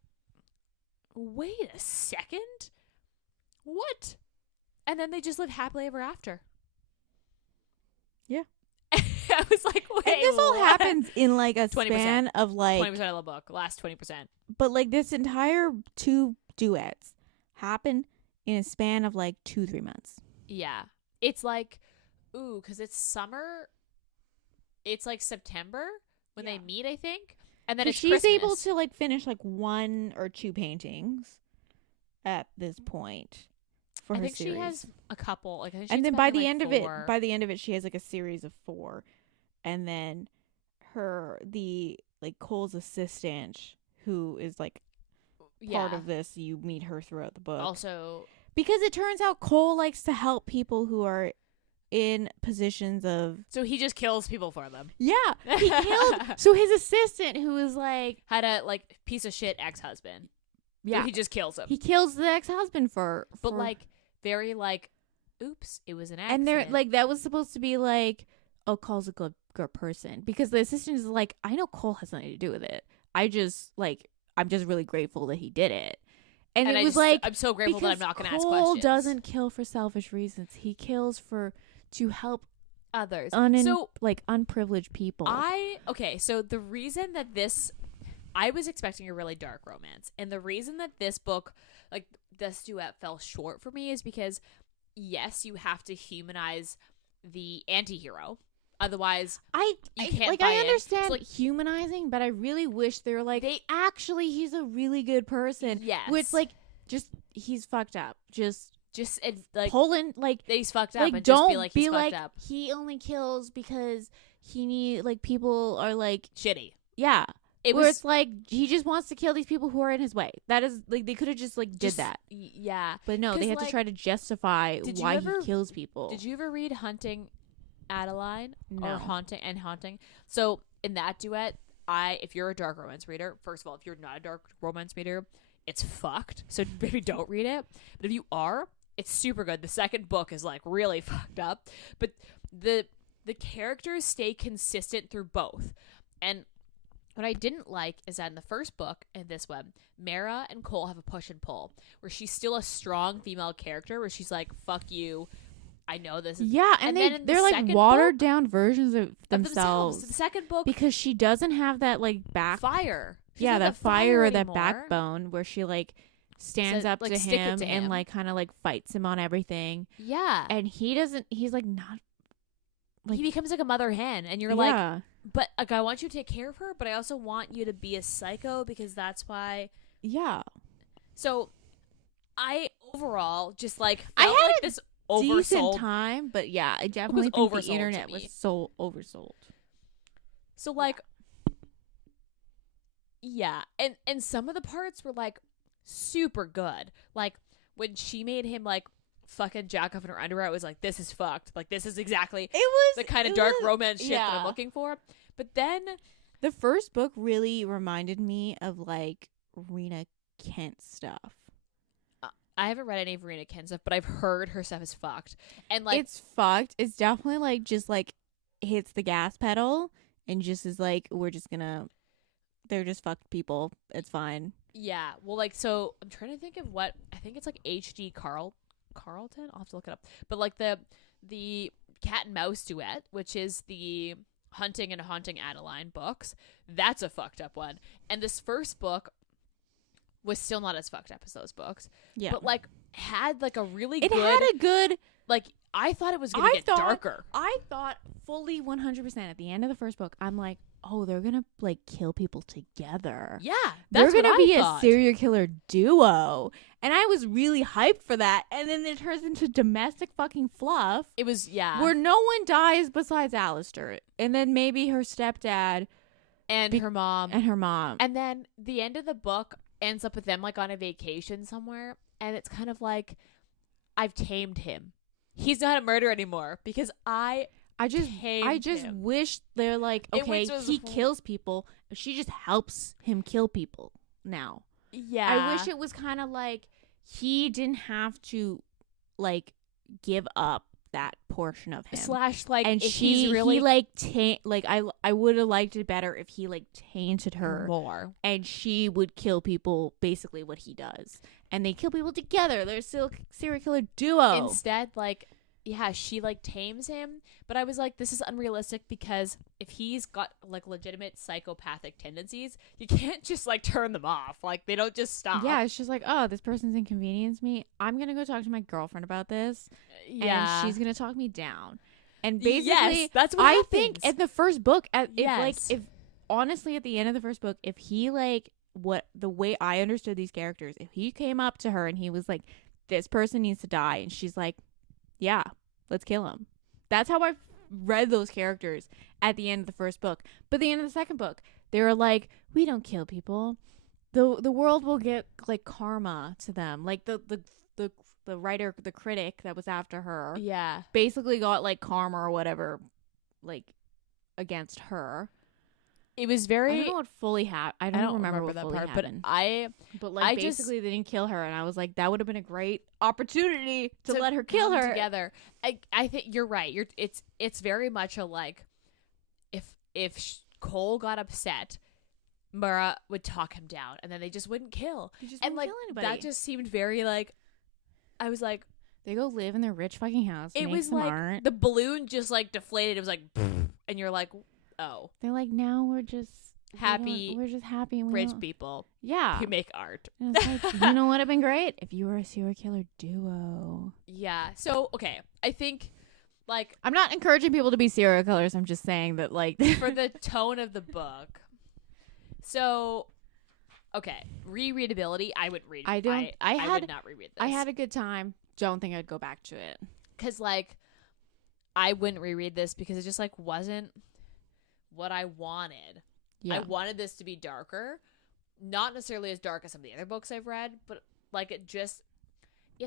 wait a second? What? And then they just live happily ever after. Yeah. I was like, wait, and this all happens in like a 20%. Span of like 20% of the book, last 20%. But like this entire 2 duets happen in a span of like 2-3 months. Yeah. It's like, because it's summer. It's like September when they meet, I think. And then it's she's Christmas. able to like finish like 1 or 2 paintings at this point. I think she has a couple. Like, I think and then by the end of it, she has like a series of 4, and then Cole's assistant, who is like part of this, you meet her throughout the book. Also, because it turns out Cole likes to help people who are in positions of. So he just kills people for them. Yeah, he killed. So his assistant, who is like had a like piece of shit ex-husband. Yeah, so he just kills him. He kills the ex-husband for like. Very like, oops, it was an accident. And they're like, that was supposed to be like, oh, Cole's a good person, because the assistant is like, I know Cole has nothing to do with it. I'm just really grateful that he did it. And it was like, I'm so grateful that I'm not going to ask questions. Cole doesn't kill for selfish reasons. He kills to help others, unprivileged people. So the reason that I was expecting a really dark romance, and the reason that this book, like this duet, fell short for me is because, yes, you have to humanize the anti-hero. Otherwise, you can't buy I understand it. Humanizing, but I really wish they were like, actually, he's a really good person. Yes. Which, like, just, he's fucked up. Just like Poland, like, he's fucked up, like, and don't just be like, he's fucked up. He only kills because people are like shitty. Yeah. It's like he just wants to kill these people who are in his way. That is like, they could have just did that. Yeah. But no, they had to try to justify why he kills people. Did you ever read Hunting Adeline? No. Or Haunting? So in that duet, if you're a dark romance reader, first of all, if you're not a dark romance reader, it's fucked. So maybe don't read it. But if you are, it's super good. The second book is like really fucked up. But the characters stay consistent through both. And what I didn't like is that in the first book, in this one, Mara and Cole have a push and pull, where she's still a strong female character, where she's like, fuck you, I know this is... Yeah, and they're like watered down versions of themselves. The second book... Because she doesn't have that like back... Fire. Yeah, that fire or that backbone where she like stands up to him and like kind of like fights him on everything. Yeah. And he doesn't... He's like not... Like, he becomes like a mother hen, and you're like... But like, I want you to take care of her, but I also want you to be a psycho because that's why. Yeah. So, I overall just like I felt had like a this decent oversold. time, but yeah, I definitely think the oversold internet to was me. so oversold. So like, yeah, and some of the parts were like super good. Like when she made him like fucking jack off in her underwear, I was like, this is fucked. Like this is exactly It was the kind of dark romance shit that I'm yeah. looking for. But then The first book really reminded me of like Rena Kent stuff. I haven't read any of Rena Kent stuff, but I've heard her stuff is fucked. And like It's fucked. It's definitely like just like hits the gas pedal and just is like, they're just fucked people. It's fine. yeah, well, like so I'm trying to think of what I think it's like H.D. Carlton. I'll have to look it up. But like the Cat and Mouse Duet, which is the Hunting and Haunting Adeline books, that's a fucked up one. And this first book was still not as fucked up as those books. Yeah. But like had like a really It good had a good like I thought it was gonna get darker. I thought fully 100% at the end of the first book, I'm like, oh, they're gonna like kill people together. Yeah. They're That's gonna what be I a thought. serial killer duo. And I was really hyped for that. And then it turns into domestic fucking fluff. It was Where no one dies besides Alistair. And then maybe her stepdad and her mom. and her mom. And then the end of the book ends up with them like on a vacation somewhere, and it's kind of like I've tamed him. He's not a murderer anymore because I just him. wish they're like, okay, was he kills people, but she just helps him kill people now. Yeah. I wish it was kind of like he didn't have to like give up that portion of him. / like and he like I would have liked it better if he like tainted her more, and she would kill people basically what he does, and they kill people together. They're still serial killer duo. Instead, like yeah, she like tames him, but I was like, this is unrealistic because if he's got like legitimate psychopathic tendencies, you can't just like turn them off. Like they don't just stop. Yeah, it's just like, oh, this person's inconvenienced me. I'm gonna go talk to my girlfriend about this. Yeah, and she's gonna talk me down. And basically, yes, that's what I happens. think at the first book, Yes. if honestly at the end of the first book, if he like the way I understood these characters, if he came up to her and he was like, this person needs to die, and she's like, yeah, let's kill him. That's how I read those characters at the end of the first book. But the end of the second book, they were like, we don't kill people. The world will get like karma to them. Like the writer, the critic that was after her, yeah, basically got like karma or whatever, like against her. it was very. I don't know what fully happened. I don't remember what that fully part, happened. but like I basically they didn't kill her, and I was like, that would have been a great opportunity to let her kill come her together. I think you're right. It's very much a like if Cole got upset, Mara would talk him down, and then they just wouldn't kill. And like kill anybody. that just seemed very like. I was like, They go live in their rich fucking house. it make was some like art. the balloon just like deflated. It was like, and you're like, oh, They're like, now we're just happy. We're just happy. And Rich people Yeah. who make art. And it's like, you know what would have been great if you were a serial killer duo. Yeah. So okay, I think like I'm not encouraging people to be serial killers. I'm just saying that like for the tone of the book. So, okay, rereadability. I would read. I don't. I would not reread this. I had a good time. Don't think I'd go back to it. because like I wouldn't reread this because it just like wasn't what I wanted. Yeah. I wanted this to be darker, not necessarily as dark as some of the other books I've read, but like it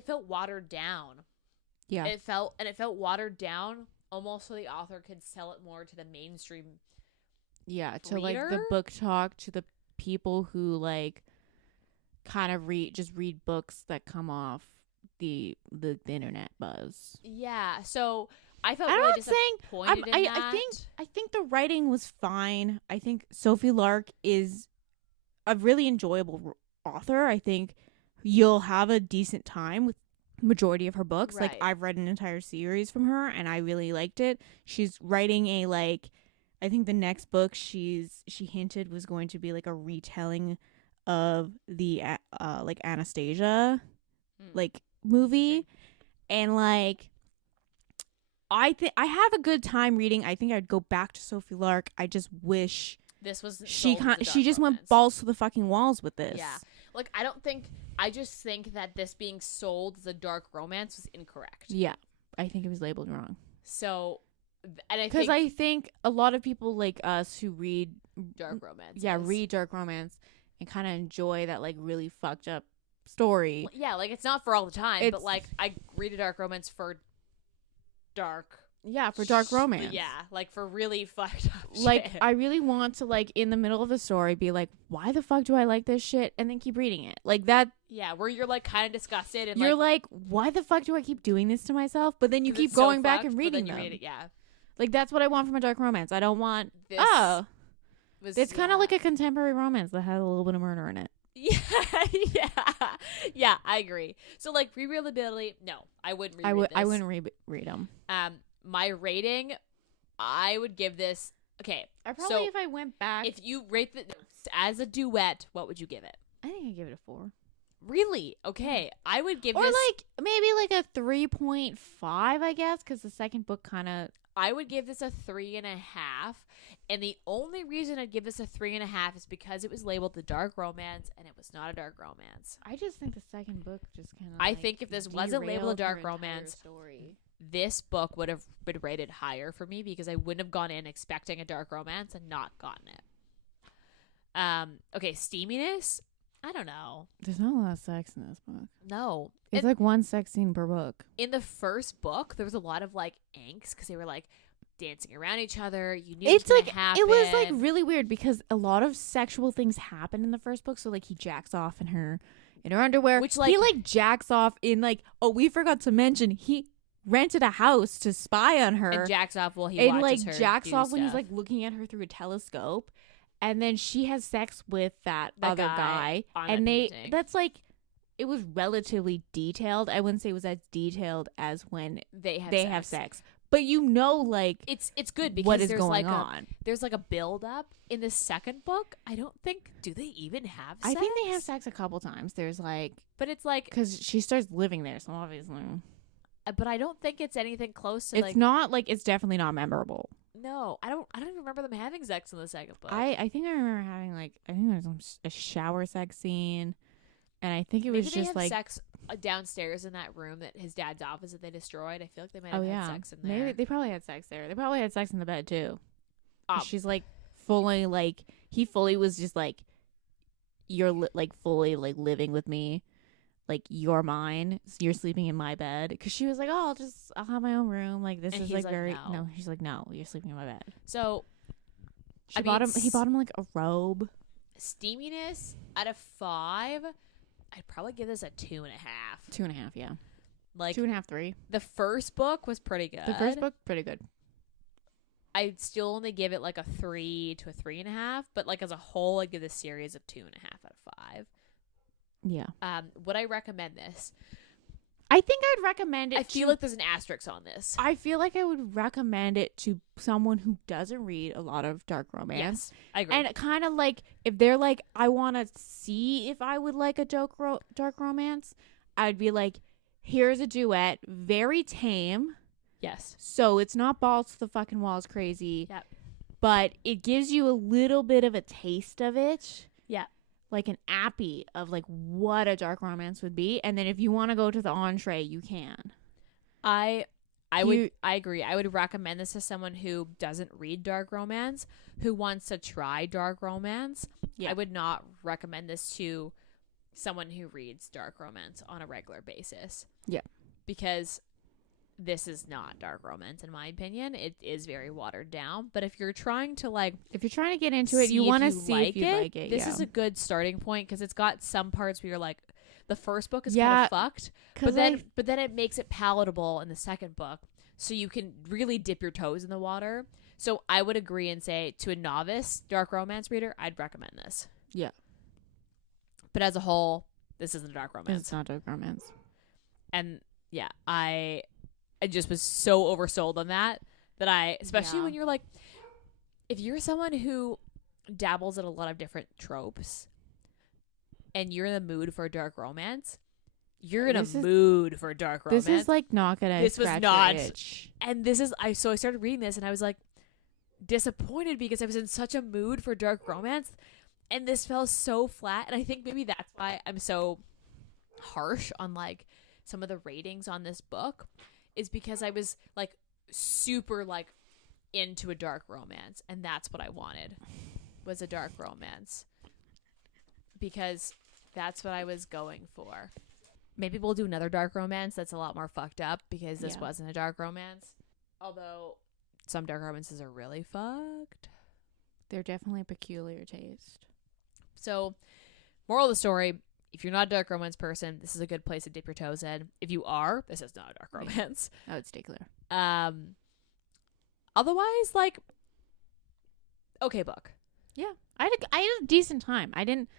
felt watered down. Yeah. It felt watered down almost so the author could sell it more to the mainstream. Yeah, to like the reader? Booktok, to the people who like kind of read books that come off the internet buzz. Yeah, so I felt I'm really not saying disappointed in that. I think the writing was fine. I think Sofie Lark is a really enjoyable author. I think you'll have a decent time with majority of her books. Right. Like I've read an entire series from her and I really liked it. She's writing a like I think the next book she hinted was going to be like a retelling of the like Anastasia like movie, and like I think I have a good time reading. I think I'd go back to Sophie Lark. I just wish this was she just went balls to the fucking walls with this. Yeah. Like, I just think that this being sold as a dark romance was incorrect. Yeah. I think it was labeled wrong. So, and I think a lot of people like us who read dark romance. Yeah, read dark romance and kind of enjoy that like really fucked up story. Yeah, like it's not for all the time, but like I read a dark romance for dark. Yeah, for dark romance. Yeah, like for really fucked up shit. Like, I really want to, like, in the middle of the story be like, why the fuck do I like this shit? And then keep reading it. Like, that... Yeah, where you're, like, kind of disgusted. And you're like, why the fuck do I keep doing this to myself? But then you keep going back and reading them. Read it, yeah. Like, that's what I want from a dark romance. I don't want... it's kind of like a contemporary romance that has a little bit of murder in it. Yeah, I agree. So, like, rereadability, no, I wouldn't reread this. I wouldn't read them. My rating, I would give this. Okay, if I went back, if you rate the as a duet, what would you give it? I think I'd give it a 4. Really? Okay, I would give or this, like maybe like a 3.5, I guess, because the second book kind of. I would give this a 3.5, and the only reason I'd give this a 3.5 is because it was labeled the dark romance, and it was not a dark romance. I just think the second book just kind of. I think if this wasn't labeled a dark romance, this book would have been rated higher for me because I wouldn't have gone in expecting a dark romance and not gotten it. Okay, steaminess. I don't know. There's not a lot of sex in this book. No. It's like one sex scene per book. In the first book, there was a lot of like angst because they were like dancing around each other. You knew it's it was like happen. It was like really weird because a lot of sexual things happen in the first book. So like he jacks off in her underwear. Which like he like jacks off in like, oh, we forgot to mention he rented a house to spy on her and jacks off while he watches her jacks off when stuff. he's like looking at her through a telescope, and then she has sex with that other guy and that's like it was relatively detailed. I wouldn't say it was as detailed as when they have sex. But you know, like it's good because what is there's going like on. There's like a build up in the second book. I don't think do they even have sex? I think they have sex a couple times. There's like, but it's like because she starts living there, so obviously. But I don't think it's anything close to. It's not like it's definitely not memorable. No, I don't even remember them having sex in the second book. I think I remember having like I think there was a shower sex scene, and I think it was just like sex downstairs in that room that his dad's office that they destroyed. I feel like they might have had sex in there. Maybe they probably had sex there. They probably had sex in the bed too. She's like fully like he fully was just like you're like fully like living with me. Like you're mine, you're sleeping in my bed. Because she was like, "Oh, I'll have my own room." Like this is like very no. She's like, "No, you're sleeping in my bed." So he bought him like a robe. Steaminess out of 5, I'd probably give this a 2.5. 2.5, yeah. Like 2.5, 3. The first book was pretty good. The first book, pretty good. I'd still only give it like a 3 to a 3.5, but like as a whole, I'd give this series a 2.5 out of 5. Yeah. Would I recommend this? I think I'd recommend it. I feel like there's an asterisk on this. I feel like I would recommend it to someone who doesn't read a lot of dark romance. Yes, I agree. And kind of like if they're like, I want to see if I would like a dark romance, I'd be like, here's a duet, very tame. Yes. So it's not balls to the fucking walls crazy. Yep. But it gives you a little bit of a taste of it. Yeah. Like an appy of like what a dark romance would be, and then if you want to go to the entree, you can. I agree. I would recommend this to someone who doesn't read dark romance, who wants to try dark romance. Yeah. I would not recommend this to someone who reads dark romance on a regular basis. Yeah. Because this is not dark romance in my opinion. It is very watered down, but if you're trying to get into it, you want to see if you like it. This is a good starting point because it's got some parts where you're like, the first book is kind of fucked, but then it makes it palatable in the second book, so you can really dip your toes in the water. So I would agree and say to a novice dark romance reader, I'd recommend this. Yeah. But as a whole, this isn't a dark romance. It's not dark romance. And yeah, I just was so oversold on that especially when you're like, if you're someone who dabbles in a lot of different tropes and you're in the mood for a dark romance, you're in a mood for dark romance. This is like not gonna. This was scratch not. your itch. And this is so I started reading this and I was like disappointed because I was in such a mood for dark romance, and this fell so flat. And I think maybe that's why I'm so harsh on like some of the ratings on this book, is because I was like super like into a dark romance, and that's what I wanted, was a dark romance, because that's what I was going for. Maybe we'll do another dark romance that's a lot more fucked up, because this wasn't a dark romance, although some dark romances are really fucked. They're definitely a peculiar taste. So, moral of the story, if you're not a dark romance person, this is a good place to dip your toes in. If you are, this is not a dark romance. I would stay clear. Otherwise, like, okay book. Yeah. I had a decent time. I didn't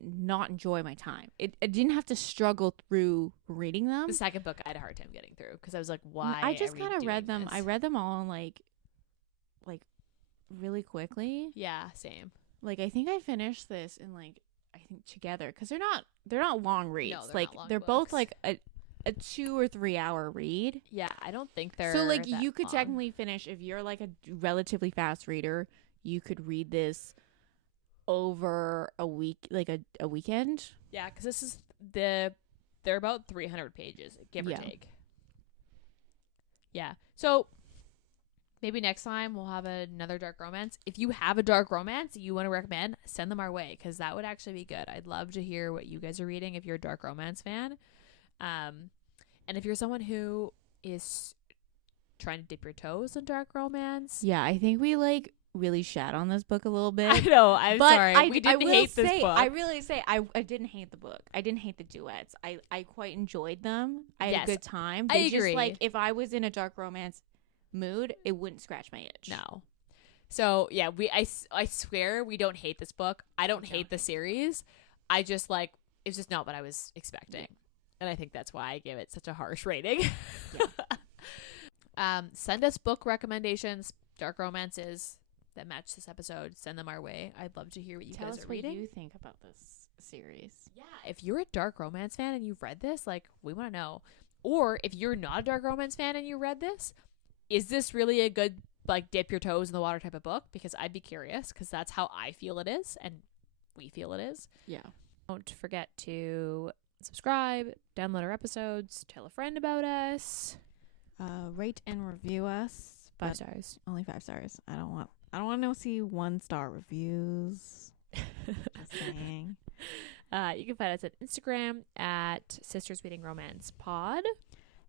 not enjoy my time. I didn't have to struggle through reading them. The second book I had a hard time getting through, because I was like, why? I just kind of read them. This? I read them all in like really quickly. Yeah, same. Like, I think I finished this in like, I think together, because they're not long reads. No, they're like not long they're books. both like a 2 or 3 hour read. Yeah, I don't think they're so like that you could long. technically finish, if you're like a relatively fast reader, you could read this over a week, like a weekend. Yeah, because this is they're about 300 pages, give or take. Yeah, so maybe next time we'll have another dark romance. If you have a dark romance you want to recommend, send them our way, because that would actually be good. I'd love to hear what you guys are reading if you're a dark romance fan. And if you're someone who is trying to dip your toes in dark romance. Yeah, I think we like really shat on this book a little bit. I know, I'm sorry. We didn't hate this book. I really say I didn't hate the book. I didn't hate the duets. I quite enjoyed them. I had a good time. I agree. Just, like, if I was in a dark romance mood, it wouldn't scratch my itch. No. So yeah, I swear we don't hate this book. I don't hate the series. I just like, it's just not what I was expecting. And I think that's why I gave it such a harsh rating. Send us book recommendations, dark romances that match this episode. Send them our way. I'd love to hear what you guys are reading. What you think about this series. Yeah, if you're a dark romance fan and you've read this, like, we want to know. Or if you're not a dark romance fan and you read this, is this really a good, like, dip your toes in the water type of book? Because I'd be curious, because that's how I feel it is, and we feel it is. Yeah. Don't forget to subscribe, download our episodes, tell a friend about us, rate and review us. 5 stars. Only 5 stars. I don't want to see 1-star reviews. Just saying. You can find us at Instagram at Sisters Reading Romance Pod.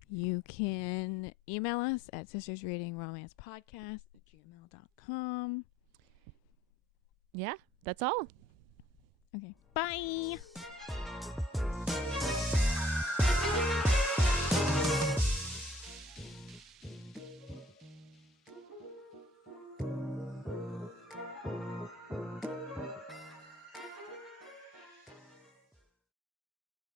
You can email us at sistersreadingromancepodcast@gmail.com. Yeah, that's all. Okay. Bye.